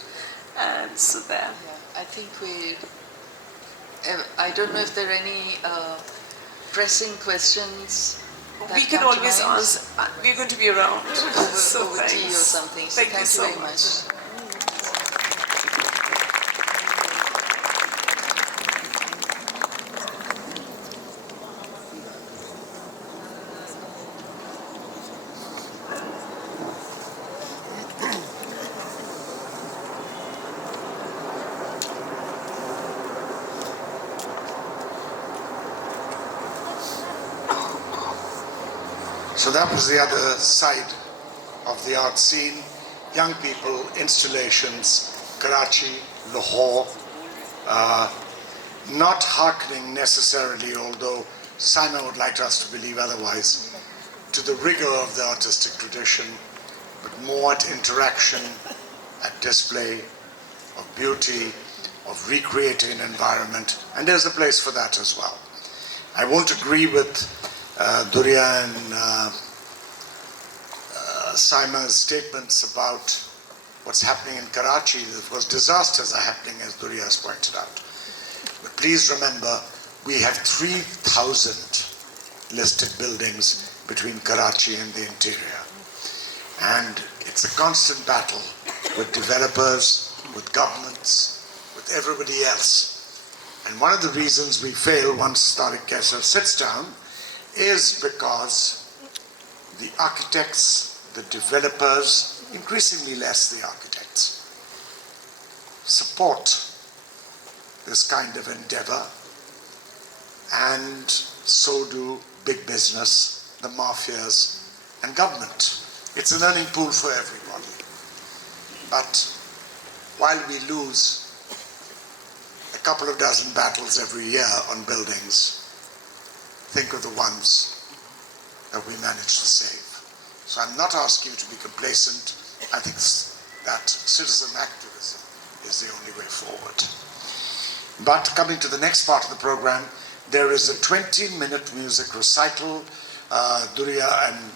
And so there. Yeah, I think I don't know if there are any pressing questions. We can always answer. We're going to be around. Over tea or something. So thank you so very much. So that was the other side of the art scene. Young people, installations, Karachi, Lahore, not hearkening necessarily, although Simon would like us to believe otherwise, to the rigor of the artistic tradition, but more at interaction, at display of beauty, of recreating an environment, and there's a place for that as well. I won't agree with Durya and Saima's statements about what's happening in Karachi. Of course, disasters are happening, as Durya has pointed out. But please remember, we have 3,000 listed buildings between Karachi and the interior. And it's a constant battle with developers, with governments, with everybody else. And one of the reasons we fail once Tariq Kaisar sits down is because the architects, the developers, increasingly less the architects, support this kind of endeavor, and so do big business, the mafias, and government. It's an earning pool for everybody. But while we lose a couple of dozen battles every year on buildings, think of the ones that we managed to save. So I'm not asking you to be complacent. I think that citizen activism is the only way forward. But coming to the next part of the program, there is a 20-minute music recital. Durya and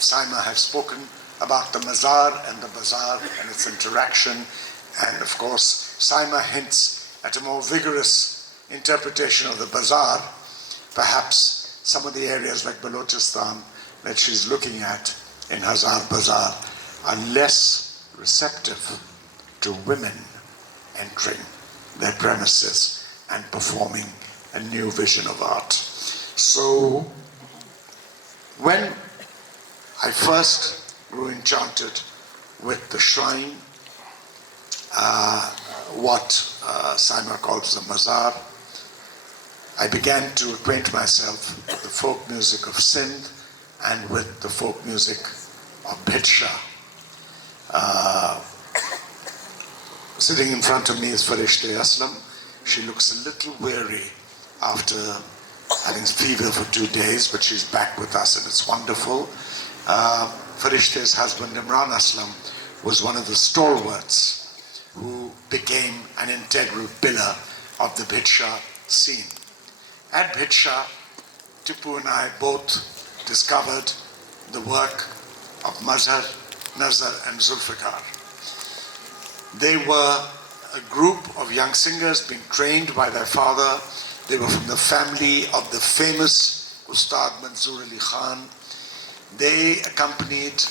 Saima have spoken about the Mazaar and the Bazaar and its interaction. And of course, Saima hints at a more vigorous interpretation of the Bazaar. Perhaps some of the areas like Balochistan that she's looking at in Mazaar and Bazaar are less receptive to women entering their premises and performing a new vision of art. So when I first grew enchanted with the shrine, what Saima calls the Mazaar, I began to acquaint myself with the folk music of Sindh and with the folk music of Bhidsha. Sitting in front of me is Farishte Aslam. She looks a little weary after having fever for 2 days, but she's back with us and it's wonderful. Farishta's husband Imran Aslam was one of the stalwarts who became an integral pillar of the Bhidsha scene. At Bhidsha, Tipu and I both discovered the work of Mazaar, Nazar and Zulfikar. They were a group of young singers being trained by their father. They were from the family of the famous Ustad Manzoor Ali Khan. They accompanied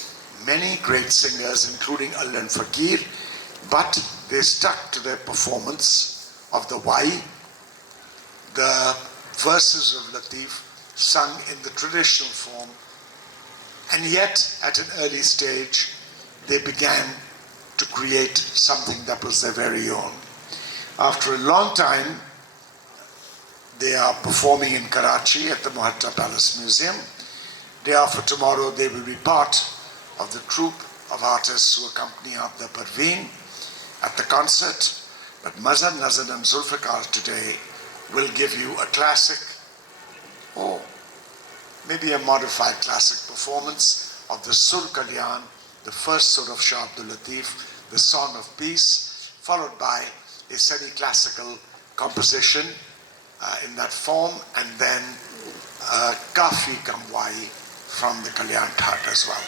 many great singers, including Al and Fakir, but they stuck to their performance of the Waaee, the verses of Latif sung in the traditional form, and yet at an early stage they began to create something that was their very own. After a long time, they are performing in Karachi at the Muhatta Palace Museum. Day after tomorrow, they will be part of the troupe of artists who accompany Abda Parveen at the concert. But Mazaar, Nazar and Zulfikar today will give you a classic, or maybe a modified classic performance of the Sur Kalyan, the first sur of Shah Abdul Latif, the Song of Peace, followed by a semi-classical composition in that form, and then Kafi Kam Waaee from the Kalyan Thaat as well.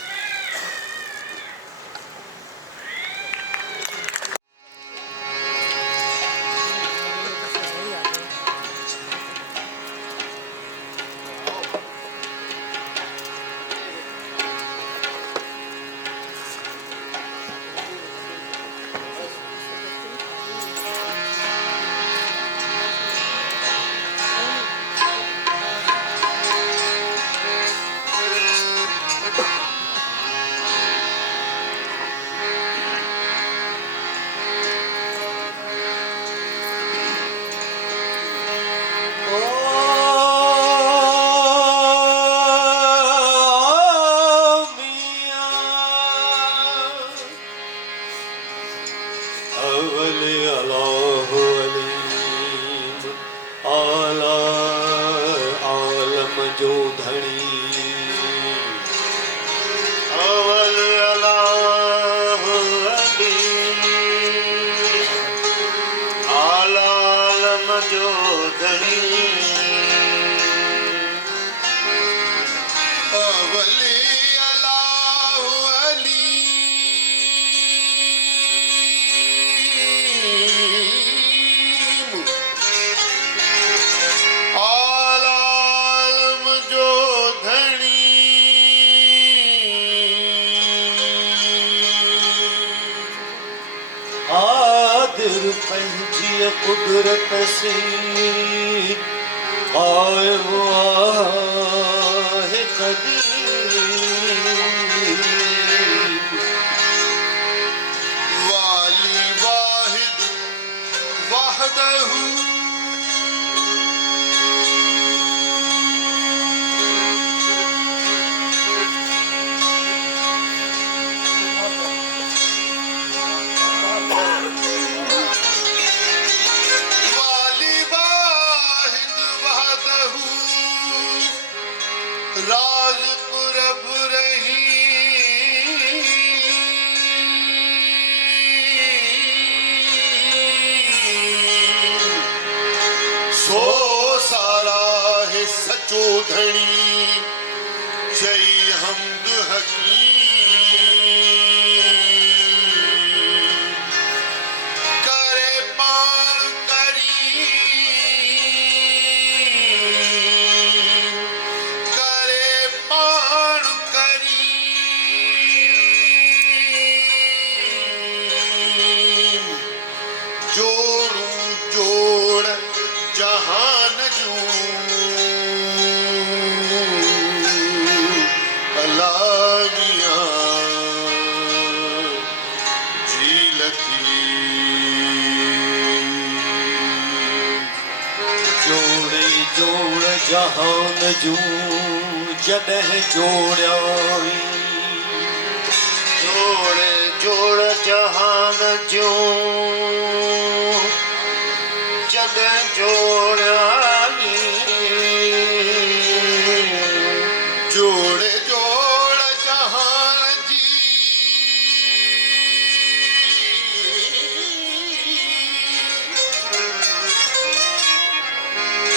कुदरत से आए हुआ है कदीम वाली वाहिद वहदहू राज जोड़े जोड़ जहान जूं जॾहिं जोड़ियाई जोड़े जोड़ जहान जूं जॾहिं जोड़ियाई जोड़े जोड़ जहान जी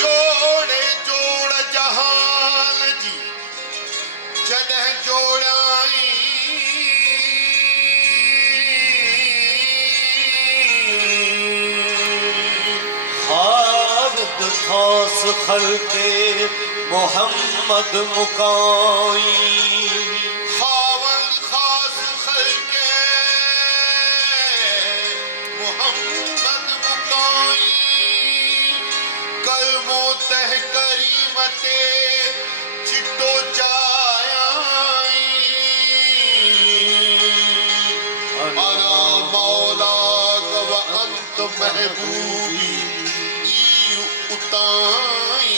जोड़े जोड़ जहान जी जॾहिं जोड़ियाई हारत ख़ास ख़ल्क़े मोहम्मद मुकाई हावंद ख़ास ख़ल्क़े मोहम्मद मुकाई कलमो तह करीमते चिट्टो चायाई अना मौला व अंत महबूबी ई उताई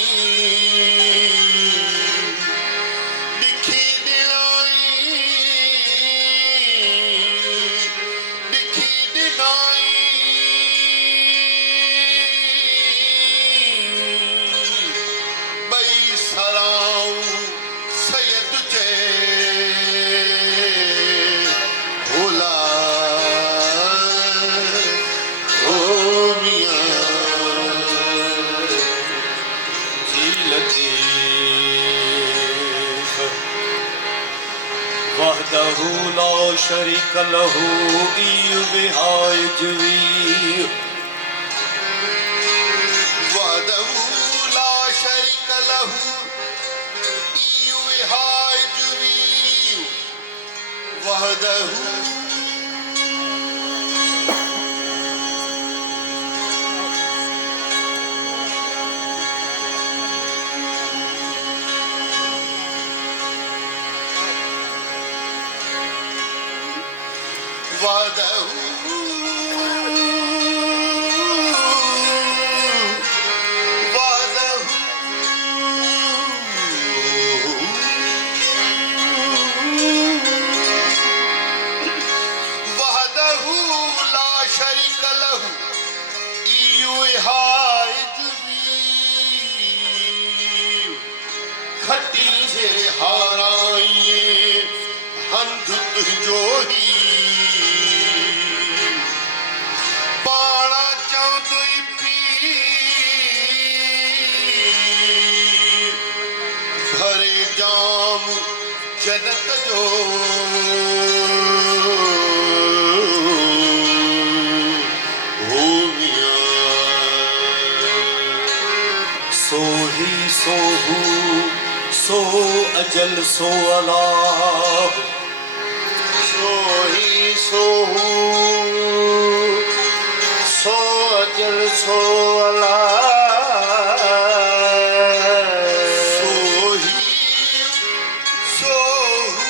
दिखी दिलाई दिखी दिलाई बई सराऊं सैयद जे भोला ओ मियां जी लतीफ वहदहू ला शरीक लहू ई बिहाय जुवी वहदहू ला शरीक लहू ई बिहाय जुवी वहदहू वहदहू ला शरीक लहू ई हाय जुवी खटी जे हाराइए हंध तुझो ही पाणा चवंदुई पीर भरे जाम जन्नत जो हो मियां सो ही सोहू सो अजल सो अलाह सो ही सोहू सो अजल सो अलाह सो ही सोहू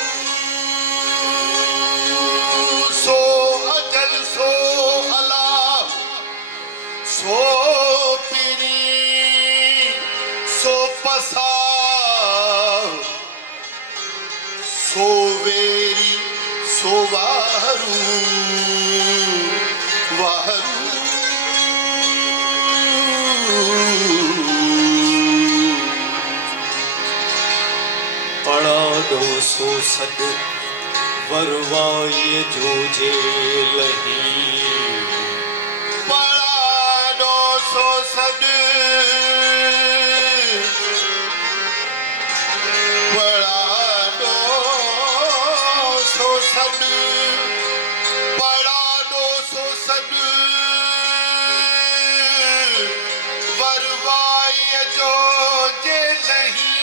सो अजल सो अलाह सो पीरी सो पसा सो वेरी सो वारू वारू पड़ा दो सो सद वरवाई जो जे लही पड़ा दो सो सद पड़ा दो सो सद पड़ा दो सो सद वरवाई जो जे नहीं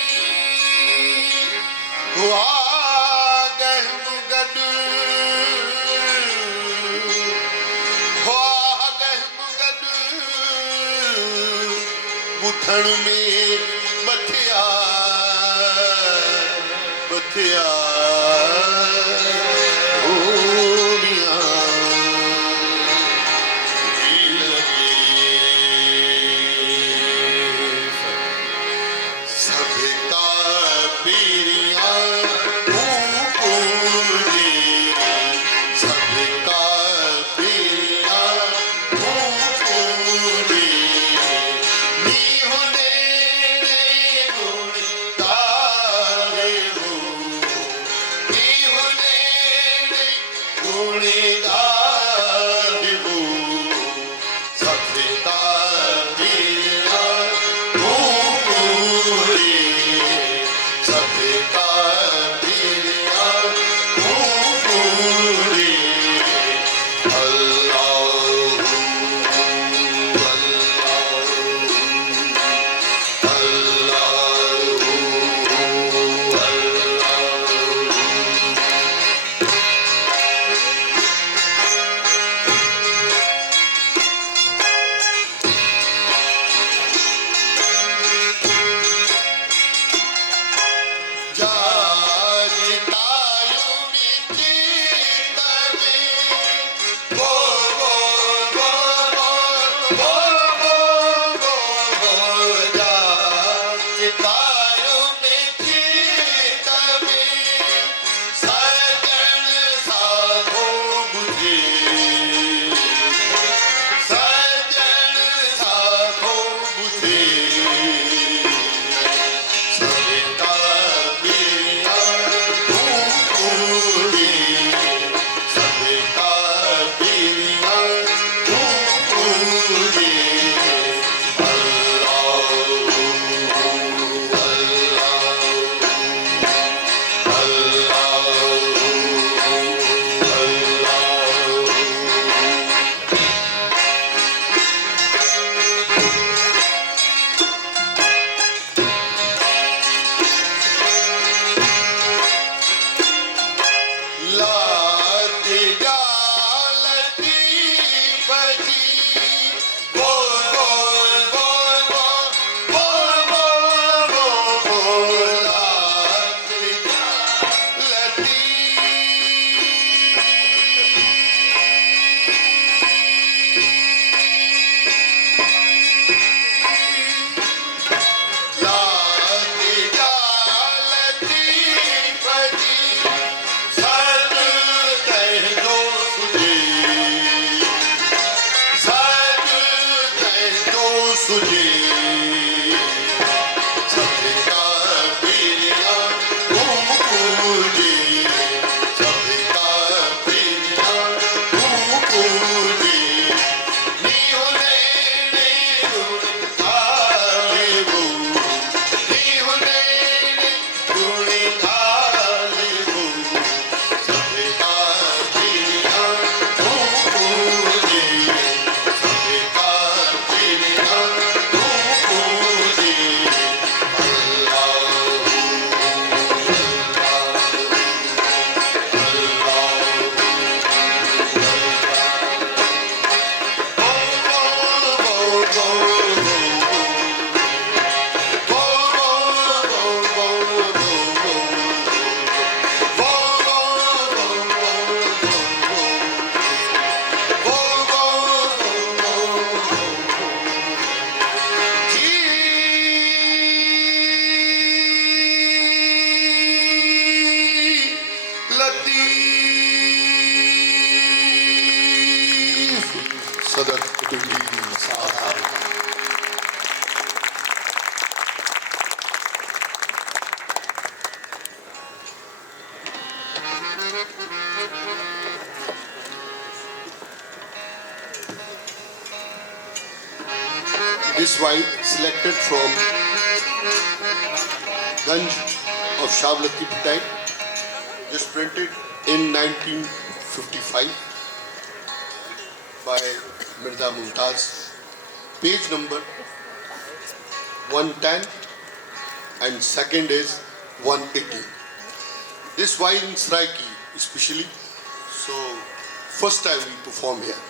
वागह मुगद वागह मुगद मुठण में बथिया बथिया हो मियां This wine selected from Ganj of Shavlati type, just printed in 1955 by Mirza Mumtaz. Page number 110 and second is 180. This wine in Saraiki especially, so first time we perform here.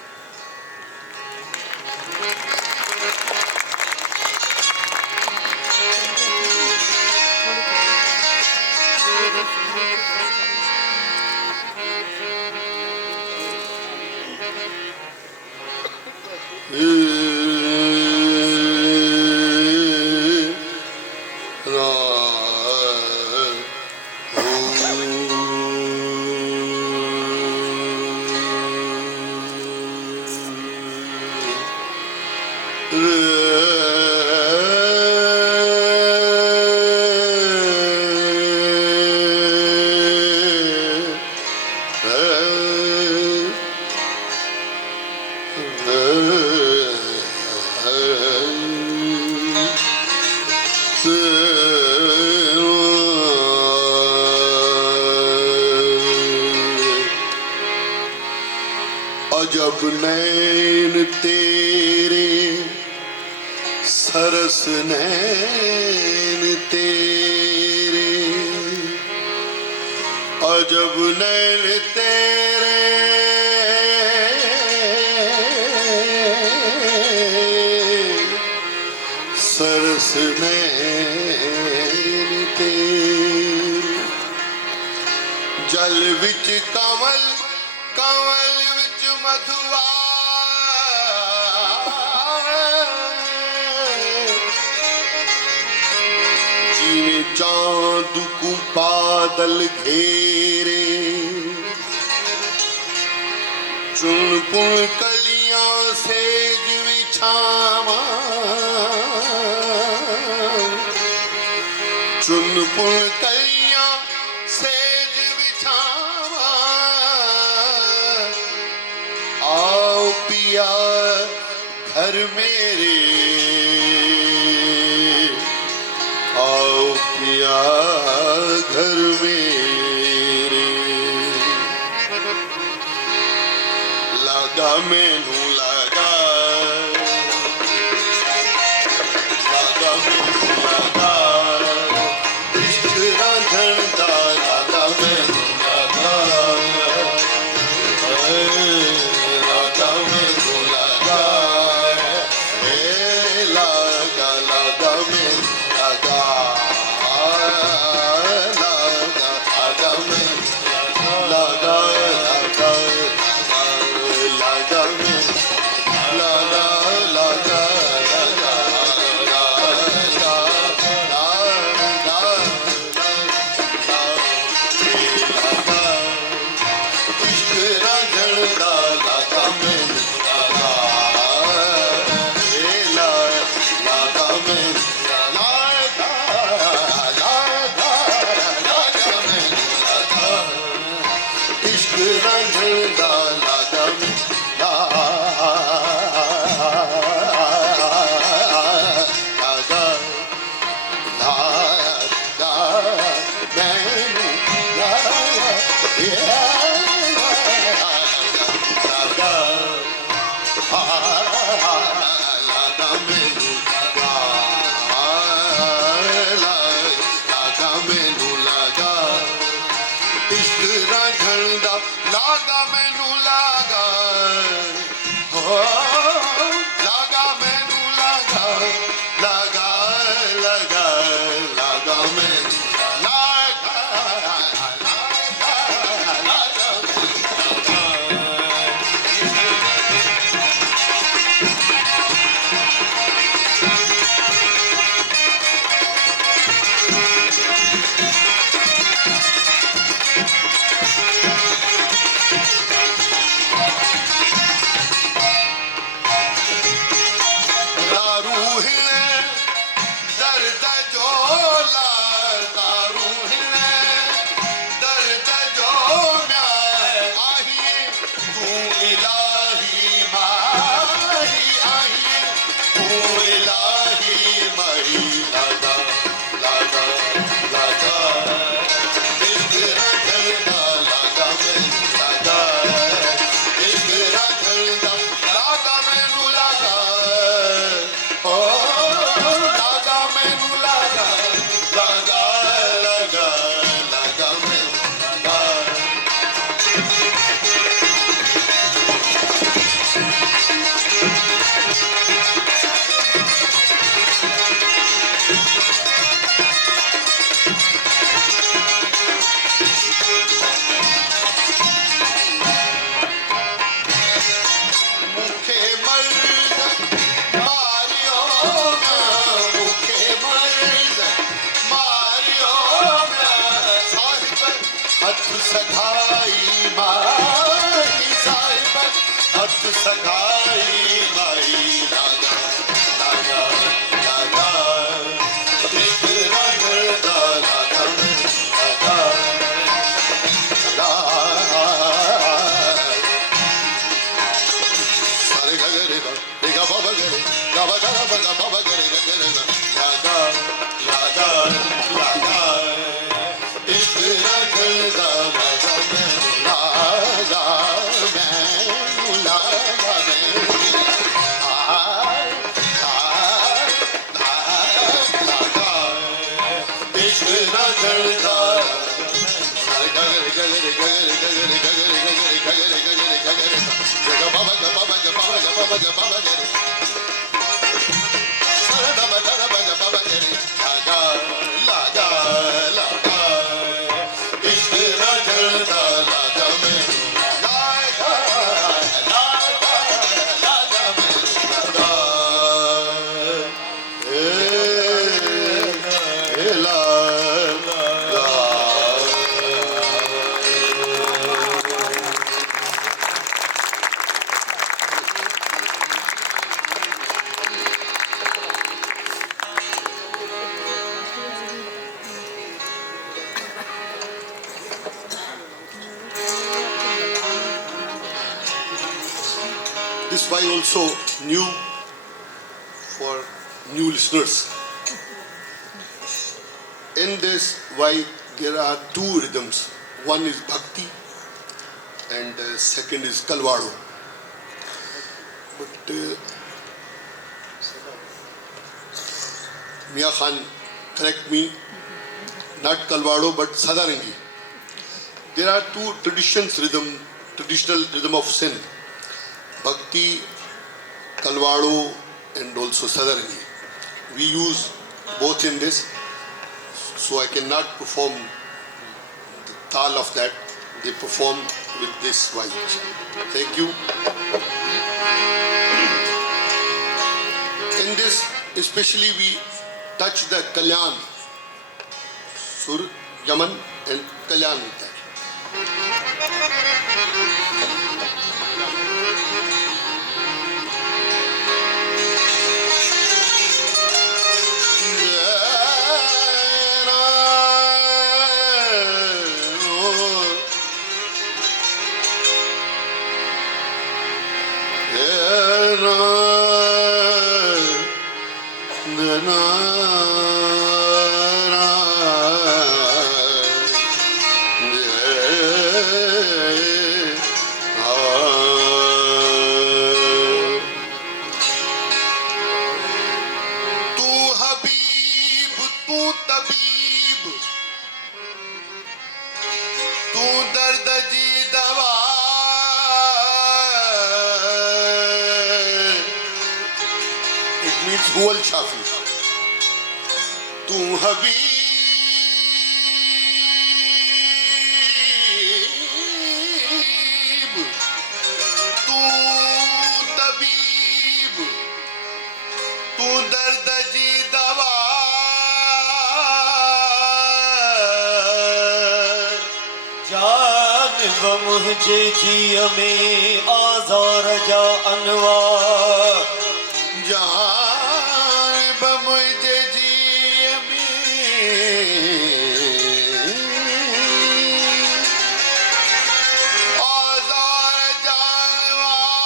अजब नैन तेरे सरस नैन तेरे अजब नैन तेरे सरस नैन तेरे जल विच कमल कमल विच मधुआ जिवें चांद को बादल घेरे चुन पुन कलियां सेज बिछावा चुन पुन कलियां सेज बिछावा आओ पिया घर मेरे आओ पिया घर मेरे लगा मैनू लगा मैनू लगा इश्क रांझण दा लगा मैनू लगा लगा मैनू लगा लगा लगा मैनू लगा लगा मैनू लगा लगा लगा मैनू लगा लगा लागा मैनू लागा हो लागा मैनू लागा लागा लगा लागा मैनू लागा लागा सगाई माई लागा लागा लागा इश्क रंगदा लागा लागा सारे गगरे गा बाबा गरे गाबा गा बाबा गरे गरे लागा लागा लागा इश्क रंगदा लागा लागा This why also new for new listeners. In this why there are two rhythms. One is bhakti and second is kalwado. But Mia Khan, correct me, not kalwado but sadarangi. There are two traditional rhythm of sin. Bhakti, kalwado and also sadarangi. We use both in this, so I cannot perform the tal of that. They perform with this vibe. Thank you. In this, especially we touch the kalyan, sur, yaman and kalyan with that. Huwa al-Shafi. Tu Habib, tu Tabib, tu dard ji dawa. जान व मुझे जिय में आज़ार जा अनवार जान व मुझे जिय में आज़ार जा अनवार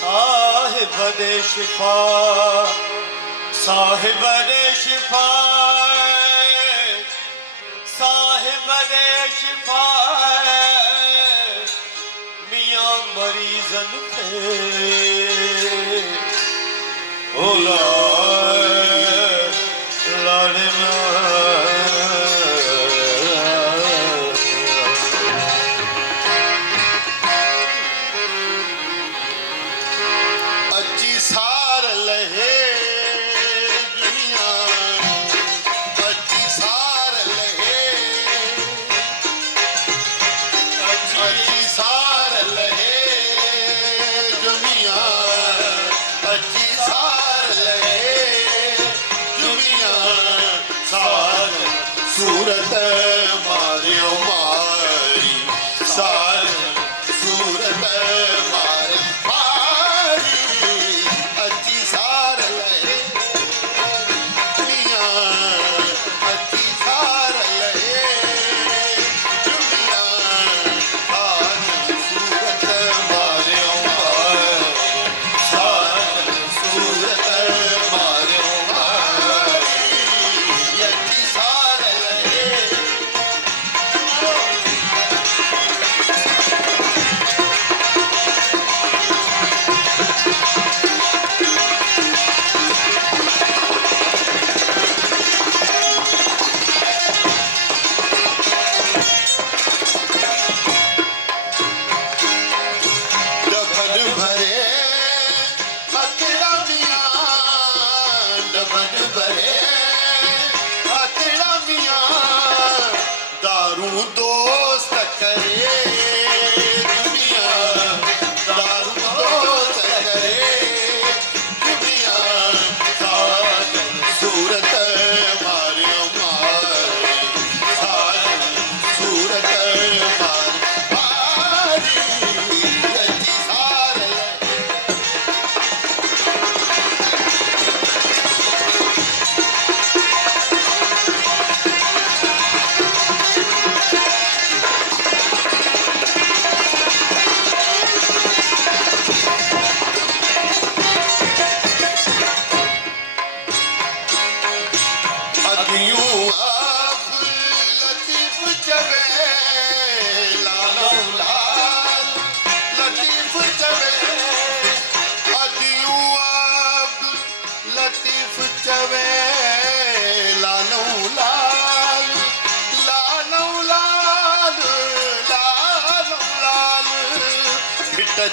साहिब दे शिफा साहिब दे शिफा साहिब दे शिफा मियां मरीजन थे ओ लाड़े अच्छी सार लहे अच्छी सार लहे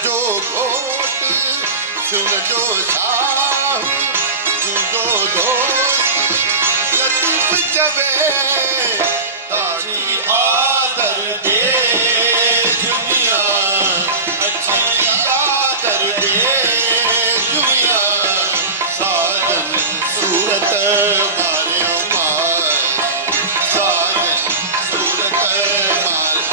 जो घोट सुन जो शाह जो दोस्त लतीफ जवे ताजी आदर दे दुनिया अच्छी आदर दे दुनिया साजन सूरत मारे मार साजन सूरत मार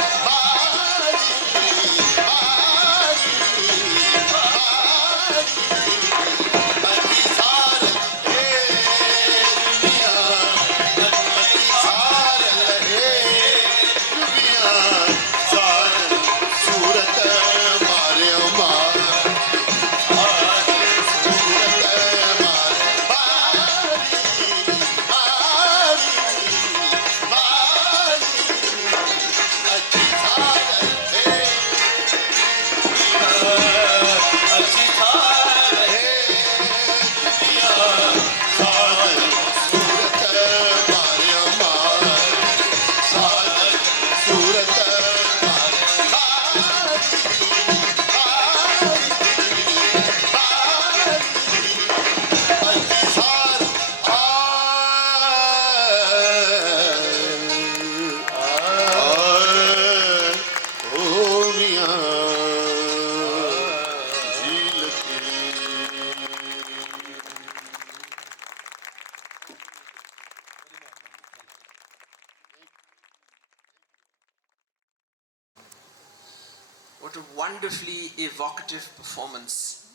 What a wonderfully evocative performance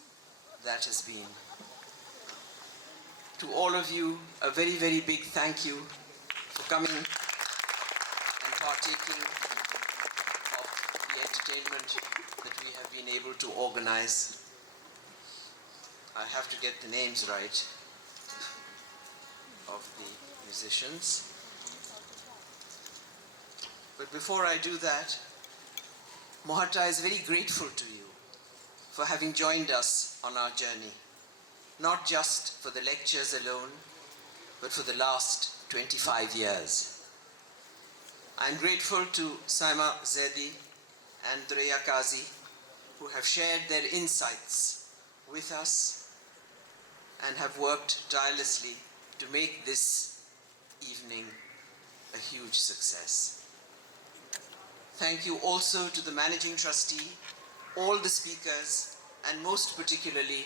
that has been. To all of you, a very, very big thank you for coming and partaking of the entertainment that we have been able to organize. I have to get the names right of the musicians. But before I do that, Mohatta is very grateful to you for having joined us on our journey, not just for the lectures alone, but for the last 25 years. I'm grateful to Saima Zaidi and Kazi, who have shared their insights with us and have worked tirelessly to make this evening a huge success. Thank you also to the Managing Trustee, all the speakers, and most particularly